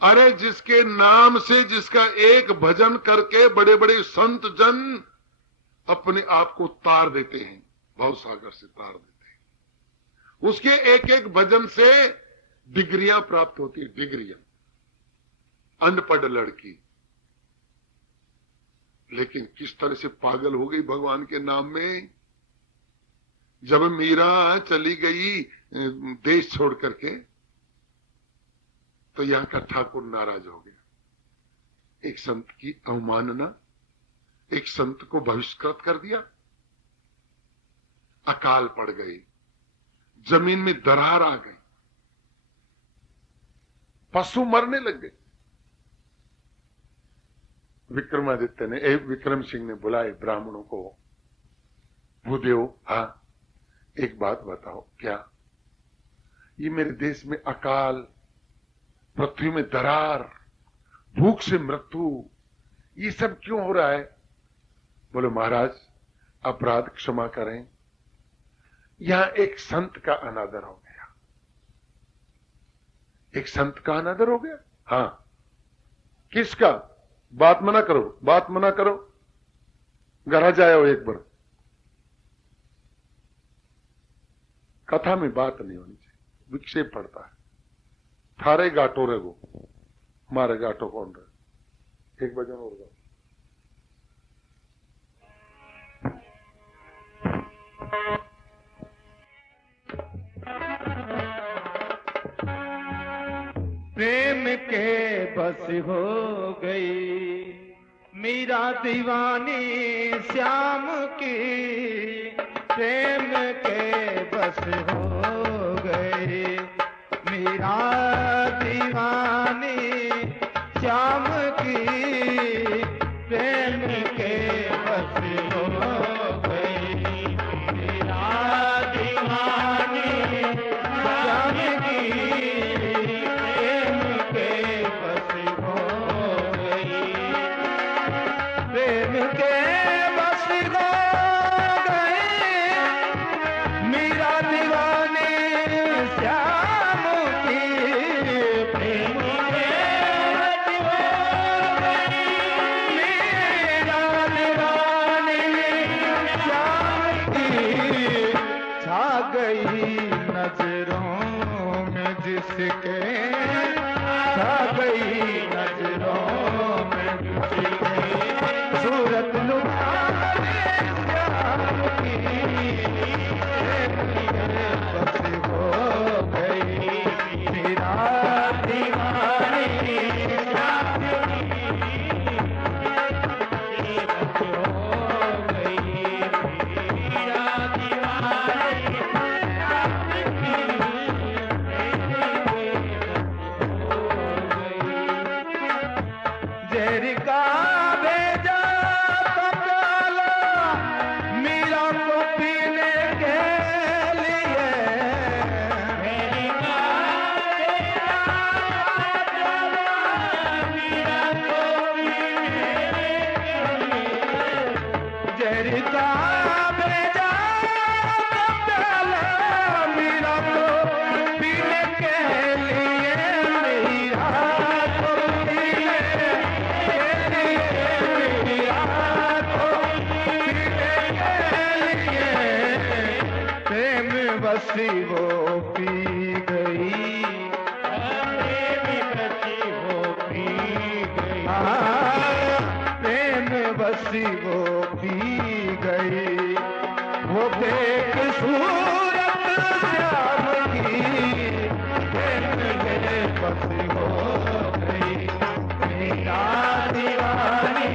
अरे जिसके नाम से, जिसका एक भजन करके बड़े बड़े संत जन अपने आप को तार देते हैं, भव सागर से तार देते हैं, उसके एक एक भजन से डिग्रियां प्राप्त होती है, डिग्रियां। अनपढ़ लड़की, लेकिन किस तरह से पागल हो गई भगवान के नाम में। जब मीरा चली गई देश छोड़ करके, तो यहां का ठाकुर नाराज हो गया। एक संत की अवमानना, एक संत को बहिष्कृत कर दिया, अकाल पड़ गई, जमीन में दरार आ गई, पशु मरने लग गए। विक्रमादित्य ने, विक्रम सिंह ने बुलाए ब्राह्मणों को, भूदेव हाँ एक बात बताओ, क्या ये मेरे देश में अकाल, पृथ्वी में दरार, भूख से मृत्यु, ये सब क्यों हो रहा है? बोले महाराज अपराध क्षमा करें, यहां एक संत का अनादर हो गया। एक संत का अनादर हो गया? हाँ। किसका? बात मना करो, बात मना करो, घर आ जाओ एक बार। कथा में बात नहीं होनी चाहिए, विक्षेप पड़ता है। थारे गाटो रेगो, मारे गाटो कौन रहे। एक भजन और गाओ। प्रेम के बस हो गई मीरा दीवानी श्याम की, प्रेम के बस हो गई मीरा दीवानी श्याम की, प्रेम के बस हो गई मीरा दीवानी श्याम की, प्रेम के बस हो गई, प्रेम के बस हो गई मीरा दीवानी श्याम की, प्रेम के बस हो गई मीरा दीवानी श्याम की, छा गई नजरों में जिसके, छा गई नजरों में जिसके, सूरत लुभाने श्याम की, प्रेम के बस हो गई मीरा दीवानी श्याम की, बस हो गई मीरा दीवानी श्याम की, जहर का भेजा तो प्याला मीरा को पीने के लिए, जहर का भेजा तो प्याला मीरा को पीने के लिए, जहर का भेजा तो प्याला मीरा को पीने के लिए, मीरा को पीने प्रेम बसी वो पी गई, प्रेम बसी वो पी गई, प्रेम बसी वो पी गई, वो देख सूरत श्याम की, प्रेम के बस हो गई मीरा दीवानी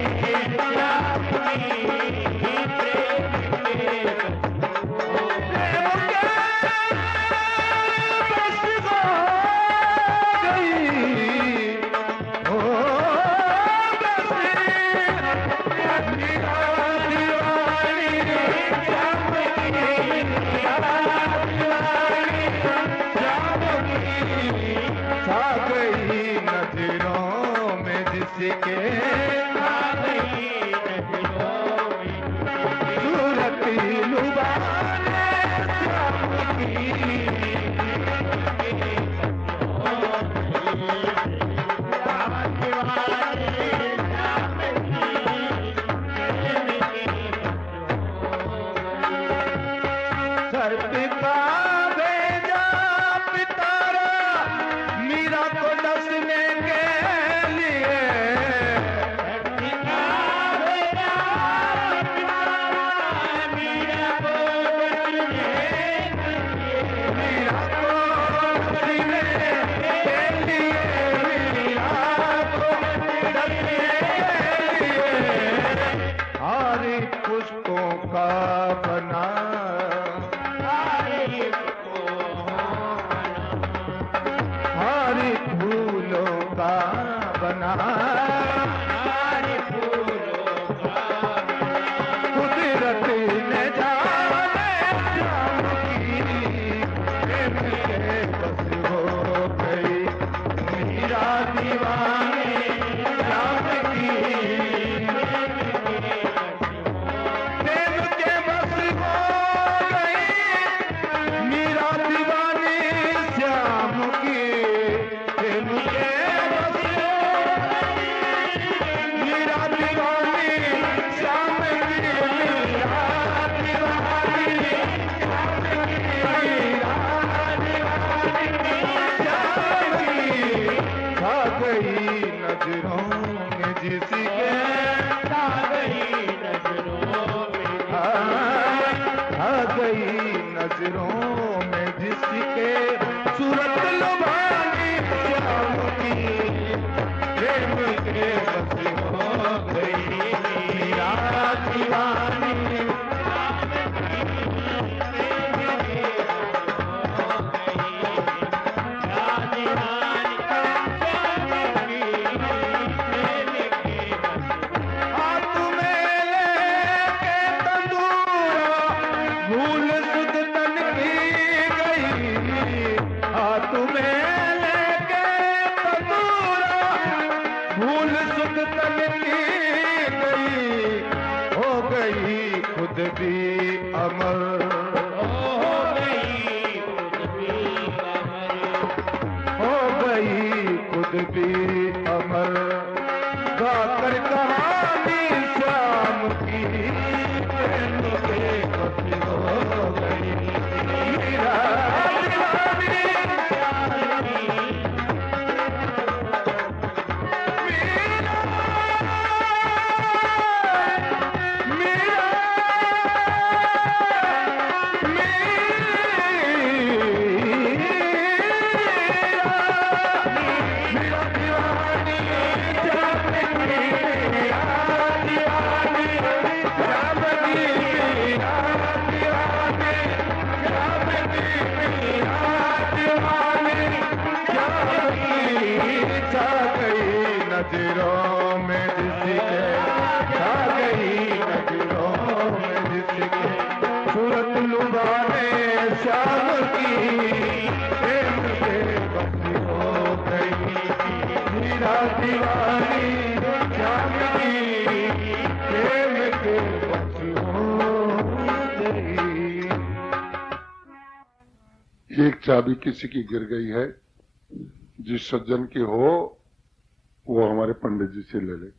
श्याम की, छा गई नजरों में जिसके, छा गई नजरों में सूरत लुभाने श्याम की, सर्प का भेजा पितारा मीरा को डसने के लिए, सर्प का भेजा पितारा मीरा को डसने के लिए, मीरा को डसने के लिए, मीरा को डसने के लिए, हर पुष्पों का बना, हरी फूलों का बना, हरी फूलों का कुदरत ने जाने श्याम की, प्रेम के बस हो गई मीरा दीवानी श्याम की, प्रेम के बस हो गई मीरा दीवानी श्याम की, प्रेम के बस हो गई मीरा दीवानी श्याम की, मीरा दीवानी श्याम की, मीरा दीवानी श्याम की, छा गई खुद भी अमर, हो गई खुद भी अमर, हो गई खुद भी अमर, गाकर कहानी श्याम की प्रेम के पति हो गई मीरा दीवानी श्याम की। नजरों में जिसके छा गई, नजरों में जिसके सूरत लुभाने श्याम की प्रेम के बसी हो गई मीरा दीवानी श्याम की प्रेम के बसी हो गई। एक चाबी किसी की गिर गई है, जिस सज्जन की हो वो हमारे पंडित जी से ले ले।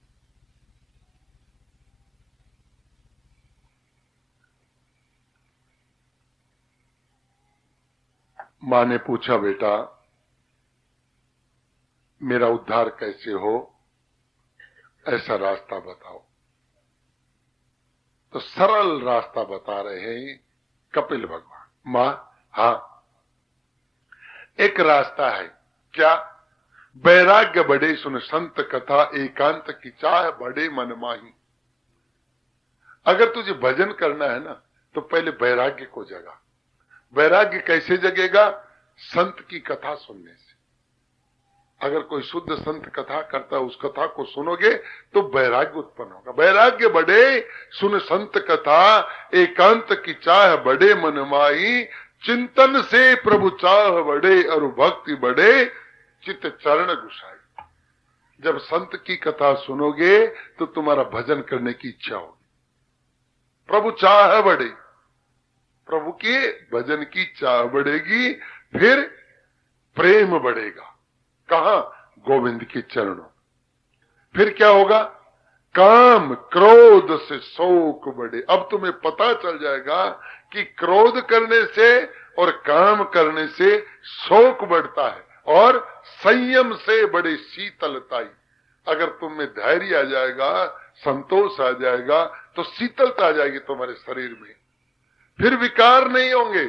मां ने पूछा, बेटा मेरा उद्धार कैसे हो, ऐसा रास्ता बताओ। तो सरल रास्ता बता रहे हैं कपिल भगवान। मां, हां, एक रास्ता है। क्या? वैराग्य बड़े सुन संत कथा, एकांत की चाह बड़े मन माही। अगर तुझे भजन करना है ना तो पहले वैराग्य को जगा। वैराग्य कैसे जगेगा? संत की कथा सुनने से। अगर कोई शुद्ध संत कथा करता है, उस कथा को सुनोगे तो वैराग्य उत्पन्न होगा। वैराग्य बड़े सुन संत कथा, एकांत की चाह बड़े मन माही। चिंतन से प्रभु चाह बड़े और भक्ति बड़े, चित्त चरण गुसाई। जब संत की कथा सुनोगे तो तुम्हारा भजन करने की इच्छा होगी। प्रभु चाह बड़े, प्रभु के भजन की चाह बढ़ेगी, फिर प्रेम बढ़ेगा। कहां? गोविंद के चरणों। फिर क्या होगा? काम क्रोध से शोक बढ़े। अब तुम्हें पता चल जाएगा कि क्रोध करने से और काम करने से शोक बढ़ता है, और संयम से बड़े शीतलताई। अगर तुम में धैर्य आ जाएगा, संतोष आ जाएगा, तो शीतलता आ जाएगी तुम्हारे शरीर में। फिर विकार नहीं होंगे।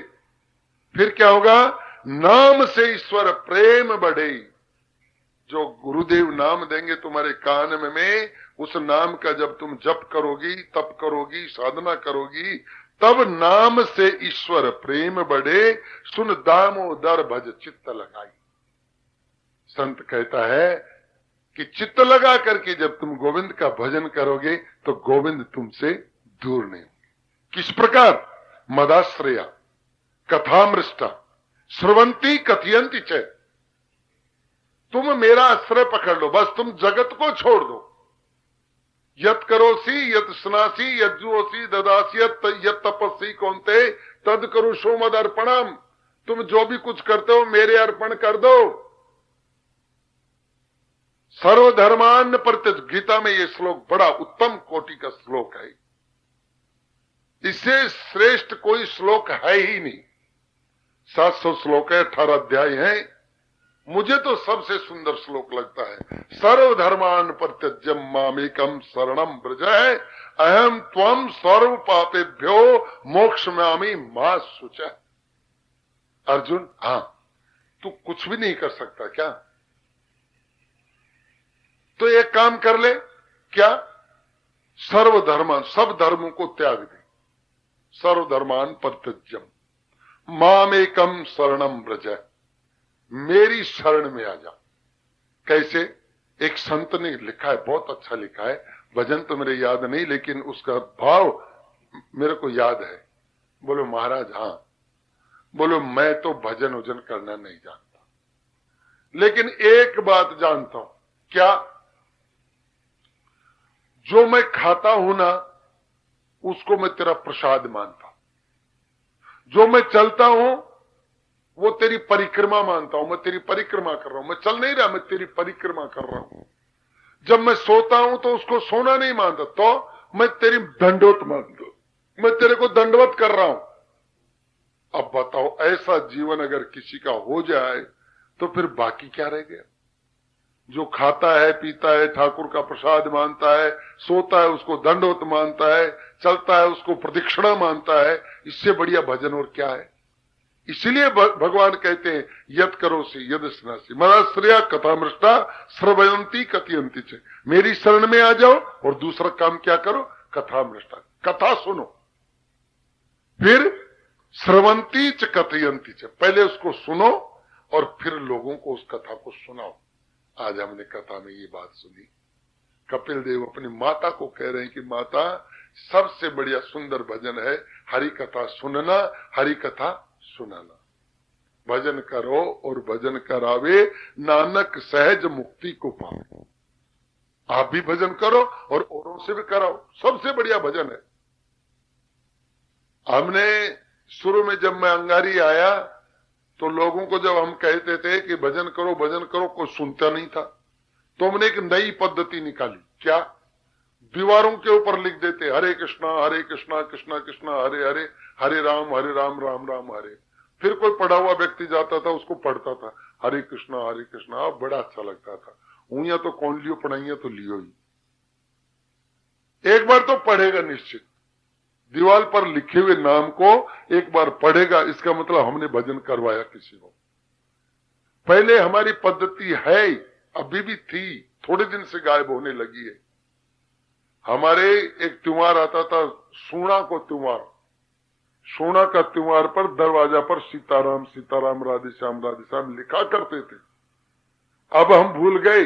फिर क्या होगा? नाम से ईश्वर प्रेम बढ़े। जो गुरुदेव नाम देंगे तुम्हारे कान में, उस नाम का जब तुम जप करोगी, तप करोगी, साधना करोगी, तब नाम से ईश्वर प्रेम बढ़े। सुन दामोदर भज चित्त लगाई। संत कहता है कि चित्त लगा करके जब तुम गोविंद का भजन करोगे तो गोविंद तुमसे दूर नहीं होंगे। किस प्रकार? मदाश्रया कथामृष्टा श्रवंती कथयंती च। तुम मेरा आश्रय पकड़ लो, बस तुम जगत को छोड़ दो। यत करोसी यत स्नासी यत जुओसी ददासी यत तपस्वी कौनते तद करुषो मद अर्पणम। तुम जो भी कुछ करते हो मेरे अर्पण कर दो। सर्वधर्मान परित्यज। गीता में ये श्लोक बड़ा उत्तम कोटि का श्लोक है। इससे श्रेष्ठ कोई श्लोक है ही नहीं। 700 श्लोक है, 18 अध्याय है। मुझे तो सबसे सुंदर श्लोक लगता है, सर्वधर्मान परित्यज्य मामेकम शरणम व्रज। अहम त्वम सर्व पापेभ्यो मोक्षयामि मा शुचः। अर्जुन, हाँ, तू कुछ भी नहीं कर सकता क्या? तो एक काम कर ले। क्या? सर्वधर्मान, सब धर्मों को त्याग दे। सर्वधर्मान परित्यज्यम मामेकम शरणम व्रज। मेरी शरण में आ जा। कैसे? एक संत ने लिखा है, बहुत अच्छा लिखा है। भजन तो मेरे याद नहीं, लेकिन उसका भाव मेरे को याद है। बोलो महाराज, हाँ। बोलो मैं तो भजन वजन करना नहीं जानता, लेकिन एक बात जानता हूं। क्या? जो मैं खाता हूं ना, उसको मैं तेरा प्रसाद मानता हूं। जो मैं चलता हूं वो तेरी परिक्रमा मानता हूं। मैं तेरी परिक्रमा कर रहा हूं। मैं चल नहीं रहा, मैं तेरी परिक्रमा कर रहा हूं। जब मैं सोता हूं तो उसको सोना नहीं मानता, तो मैं तेरी दंडवत मानता हूं। मैं तेरे को दंडवत कर रहा हूं। अब बताओ, ऐसा जीवन अगर किसी का हो जाए तो फिर बाकी क्या रह गया? जो खाता है पीता है ठाकुर का प्रसाद मानता है, सोता है उसको दंडवत मानता है, चलता है उसको प्रदक्षिणा मानता है, इससे बढ़िया भजन और क्या है? इसलिए भगवान कहते हैं यद करो से यद स्नासी मराश्रया कथामृष्टा श्रवयंती कथयंती च। मेरी शरण में आ जाओ और दूसरा काम क्या करो? कथामृष्टा, कथा सुनो। फिर श्रवंती च कथयंती च, पहले उसको सुनो और फिर लोगों को उस कथा को सुनाओ। आज हमने कथा में ये बात सुनी, कपिल देव अपनी माता को कह रहे हैं कि माता, सबसे बढ़िया सुंदर भजन है हरि कथा सुनना, हरि कथा सुनाना। भजन करो और भजन करावे, नानक सहज मुक्ति को पावे। आप भी भजन करो और औरों से भी कराओ, सबसे बढ़िया भजन है। हमने शुरू में जब मैं अंगारी आया तो लोगों को जब हम कहते थे कि भजन करो, कोई सुनता नहीं था। तो हमने एक नई पद्धति निकाली। क्या? दीवारों के ऊपर लिख देते हरे कृष्णा कृष्णा कृष्णा हरे हरे, हरे राम राम राम हरे। फिर कोई पढ़ा हुआ व्यक्ति जाता था, उसको पढ़ता था हरे कृष्णा, बड़ा अच्छा लगता था। ऊया तो कौन लियो, पढ़ाइया तो लियो ही। एक बार तो पढ़ेगा निश्चित, दीवार पर लिखे हुए नाम को एक बार पढ़ेगा, इसका मतलब हमने भजन करवाया किसी को। पहले हमारी पद्धति है, अभी भी थी, थोड़े दिन से गायब होने लगी है। हमारे एक त्योहार आता था, सूणा को त्योहार। सूणा का त्योहार पर दरवाजा पर सीताराम सीताराम राधे श्याम लिखा करते थे। अब हम भूल गए।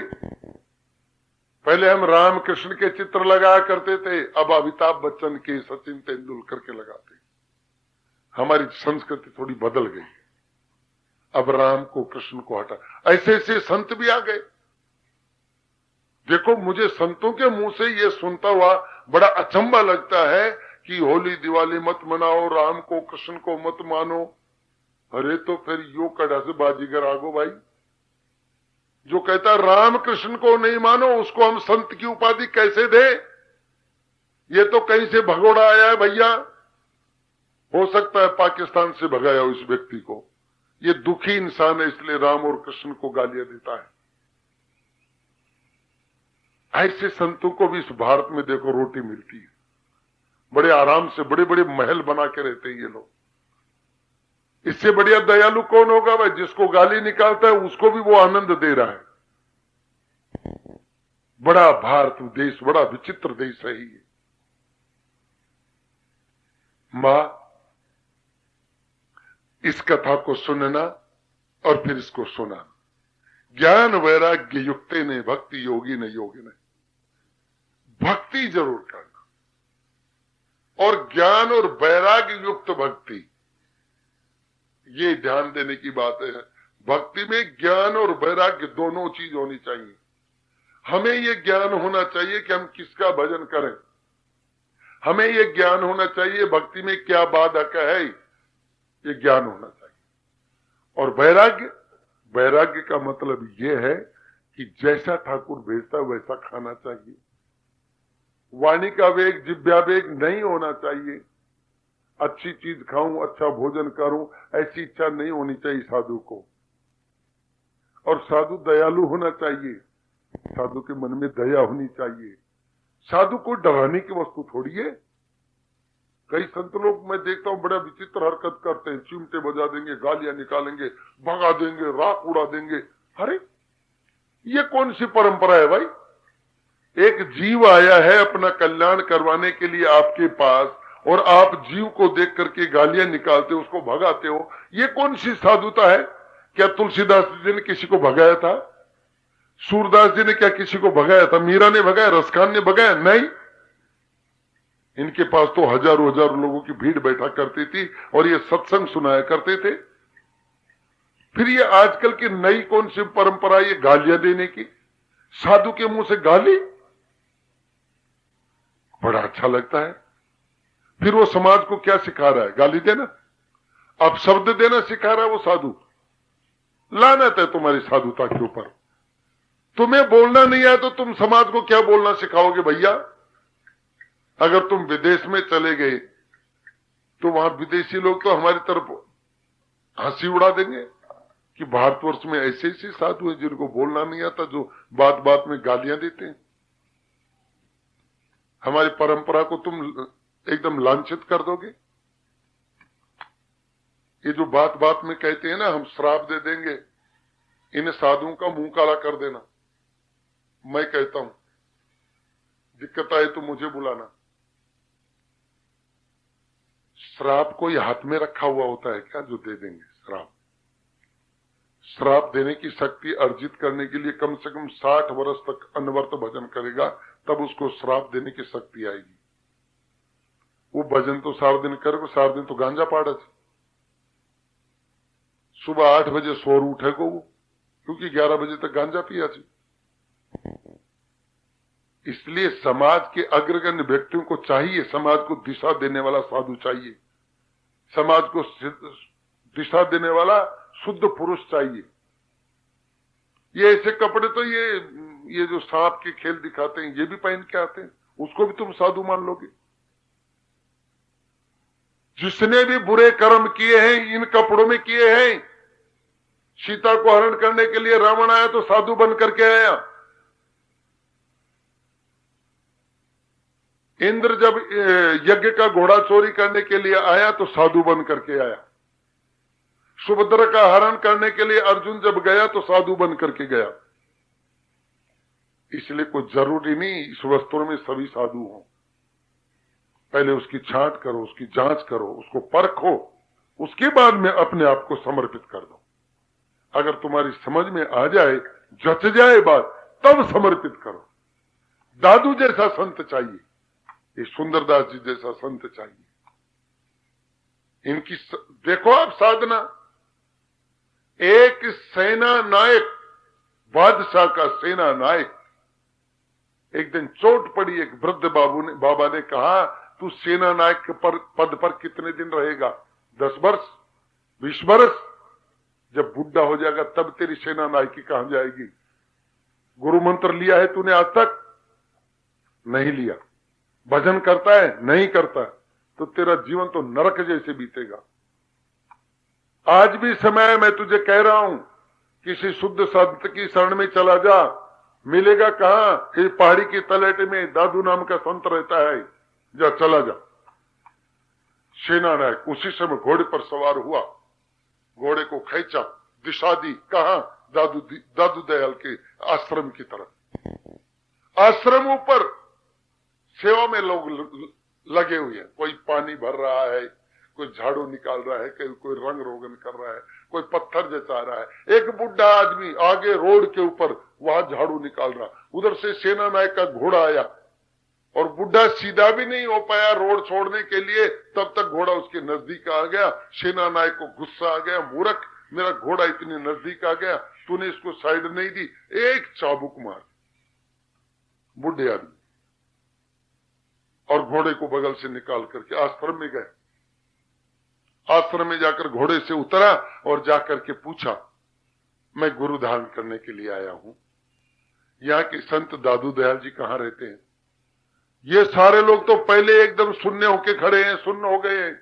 पहले हम राम कृष्ण के चित्र लगाया करते थे, अब अमिताभ बच्चन के, सचिन तेंदुलकर के लगाते। हमारी संस्कृति थोड़ी बदल गई। अब राम को कृष्ण को हटा, ऐसे ऐसे संत भी आ गए। देखो, मुझे संतों के मुंह से ये सुनता हुआ बड़ा अचंभा लगता है कि होली दिवाली मत मनाओ, राम को कृष्ण को मत मानो। अरे तो फिर यो कड़ा से बाजीगर आगो भाई। जो कहता राम कृष्ण को नहीं मानो, उसको हम संत की उपाधि कैसे दे? ये तो कहीं से भगोड़ा आया है भैया। हो सकता है पाकिस्तान से भगाया हो इस व्यक्ति को। ये दुखी इंसान है, इसलिए राम और कृष्ण को गालियां देता है। ऐसे संतों को भी इस भारत में देखो रोटी मिलती है, बड़े आराम से, बड़े बड़े महल बना के रहते हैं ये लोग। इससे बढ़िया दयालु कौन होगा भाई? जिसको गाली निकालता है उसको भी वो आनंद दे रहा है। बड़ा भारत देश बड़ा विचित्र देश है ये। मां, इस कथा को सुनना और फिर इसको सुनाना। ज्ञान वैराग्य युक्ते ने भक्ति योगी ने योगी ने, भक्ति जरूर करना। और ज्ञान और वैराग्य युक्त भक्ति, ये ध्यान देने की बात है। भक्ति में ज्ञान और वैराग्य दोनों चीज होनी चाहिए। हमें ये ज्ञान होना चाहिए कि हम किसका भजन करें। हमें ये ज्ञान होना चाहिए भक्ति में क्या बाधक है, ये ज्ञान होना चाहिए। और वैराग्य, वैराग्य का मतलब ये है कि जैसा ठाकुर भेजता है वैसा खाना चाहिए। वाणी का वेग, जिह्वा वेग नहीं होना चाहिए। अच्छी चीज खाऊं, अच्छा भोजन करूं, ऐसी इच्छा नहीं होनी चाहिए साधु को। और साधु दयालु होना चाहिए, साधु के मन में दया होनी चाहिए। साधु को डराने की वस्तु थोड़ी है। कई संत लोग मैं देखता हूं बड़ा विचित्र हरकत करते हैं, चिमटे बजा देंगे, गालियां निकालेंगे, भगा देंगे, राख उड़ा देंगे। अरे ये कौन सी परंपरा है भाई? एक जीव आया है अपना कल्याण करवाने के लिए आपके पास, और आप जीव को देख करके गालियां निकालते हो, उसको भगाते हो। ये कौन सी साधुता है? क्या तुलसीदास जी ने किसी को भगाया था? सूरदास जी ने क्या किसी को भगाया था? मीरा ने भगाया? रसखान ने भगाया? नहीं। इनके पास तो हजारों हजारों लोगों की भीड़ बैठा करती थी और ये सत्संग सुनाया करते थे। फिर ये आजकल की नई कौन सी परंपरा, ये गालियां देने की? साधु के मुंह से गाली, बड़ा अच्छा लगता है। फिर वो समाज को क्या सिखा रहा है? गाली देना, अब शब्द देना सिखा रहा है वो साधु। लानत है तुम्हारी साधुता के ऊपर। तुम्हें बोलना नहीं आया तो तुम समाज को क्या बोलना सिखाओगे भैया? अगर तुम विदेश में चले गए तो वहां विदेशी लोग तो हमारी तरफ हंसी उड़ा देंगे कि भारतवर्ष में ऐसे ऐसे साधु हैं जिनको बोलना नहीं आता, जो बात बात में गालियां देते हैं। हमारी परंपरा को तुम एकदम लांछित कर दोगे। ये जो बात बात में कहते हैं ना, हम श्राप दे देंगे, इन साधुओं का मुंह काला कर देना। मैं कहता हूं दिक्कत आए तो मुझे बुलाना। श्राप कोई हाथ में रखा हुआ होता है क्या जो दे देंगे? श्राप, श्राप देने की शक्ति अर्जित करने के लिए कम से कम 60 वर्ष तक अनवर्त भजन करेगा, तब उसको श्राप देने की शक्ति आएगी। वो भजन तो सारा दिन करेगा, सारा दिन तो गांजा पाड़ा छे। सुबह 8 बजे सोर उठेगा वो, क्योंकि 11 बजे तक गांजा पिया छे। इसलिए समाज के अग्रगण्य व्यक्तियों को चाहिए, समाज को दिशा देने वाला साधु चाहिए, समाज को दिशा देने वाला शुद्ध पुरुष चाहिए। ये ऐसे कपड़े तो ये जो सांप के खेल दिखाते हैं ये भी पहन के आते हैं, उसको भी तुम साधु मान लोगे? जिसने भी बुरे कर्म किए हैं इन कपड़ों में किए हैं। सीता को हरण करने के लिए रावण आया तो साधु बन करके आया। इंद्र जब यज्ञ का घोड़ा चोरी करने के लिए आया तो साधु बन करके आया। सुभद्रा का हरण करने के लिए अर्जुन जब गया तो साधु बन करके गया। इसलिए कोई जरूरी नहीं इस वस्त्रों में सभी साधु हों। पहले उसकी छांट करो, उसकी जांच करो, उसको परखो, उसके बाद में अपने आप को समर्पित कर दो। अगर तुम्हारी समझ में आ जाए, जच जाए बात, तब समर्पित करो। दादू जैसा संत चाहिए, ये सुंदरदास जी जैसा संत चाहिए। इनकी देखो आप साधना, एक सेना नायक, बादशाह का सेना नायक, एक दिन चोट पड़ी। एक वृद्ध बाबा ने कहा, तू सेना नायक के पद पर कितने दिन रहेगा? 10 वर्ष, 20 वर्ष? जब बुढ़ा हो जाएगा तब तेरी सेना नायकी कहां जाएगी? गुरु मंत्र लिया है तूने आज तक? नहीं लिया। भजन करता है? नहीं करता। तो तेरा जीवन तो नरक जैसे बीतेगा। आज भी समय मैं तुझे कह रहा हूं, किसी शुद्ध संत की शरण में चला जा। मिलेगा कहां? इस पहाड़ी की तलहटी में दादू नाम का संत रहता है, जा चला जा। सेना नायक उसी समय घोड़े पर सवार हुआ, घोड़े को खींचा, दिशा दी। कहां? दादू दयाल के आश्रम की तरफ। आश्रमों पर सेवा में लोग लगे हुए हैं। कोई पानी भर रहा है, कोई झाड़ू निकाल रहा है, कोई रंग रोगन कर रहा है, कोई पत्थर जचा रहा है। एक बुढ़ा आदमी आगे रोड के ऊपर वहां झाड़ू निकाल रहा। उधर से सेना नायक का घोड़ा आया और बुढ़ा सीधा भी नहीं हो पाया रोड छोड़ने के लिए, तब तक घोड़ा उसके नजदीक आ गया। सेना नायक को गुस्सा आ गया, मूर्ख, मेरा घोड़ा इतने नजदीक आ गया, तूने इसको साइड नहीं दी। एक चाबुक मार बुढ़े आदमी, और घोड़े को बगल से निकाल करके आश्रम में गए। आश्रम में जाकर घोड़े से उतरा और जाकर के पूछा, मैं गुरु धारण करने के लिए आया हूं, यहाँ के संत दादू दयाल जी कहाँ रहते हैं? ये सारे लोग तो पहले एकदम सुन्ने होके खड़े हैं, सुन्न हो गए हैं।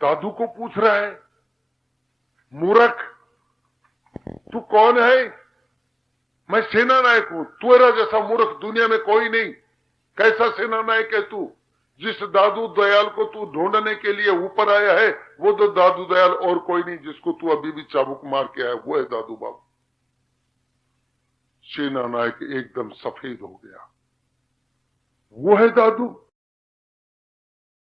दादू को पूछ रहा है, मूर्ख, तू कौन है? मैं सेना नायक हूं। तेरा जैसा मूर्ख दुनिया में कोई नहीं। कैसा सेना नायक है तू? जिस दादू दयाल को तू ढूंढने के लिए ऊपर आया है, वो तो दादू दयाल और कोई नहीं, जिसको तू अभी भी चाबुक मार के आया, वो है दादू बाबू। सेना नायक एकदम सफेद हो गया। वो है दादू?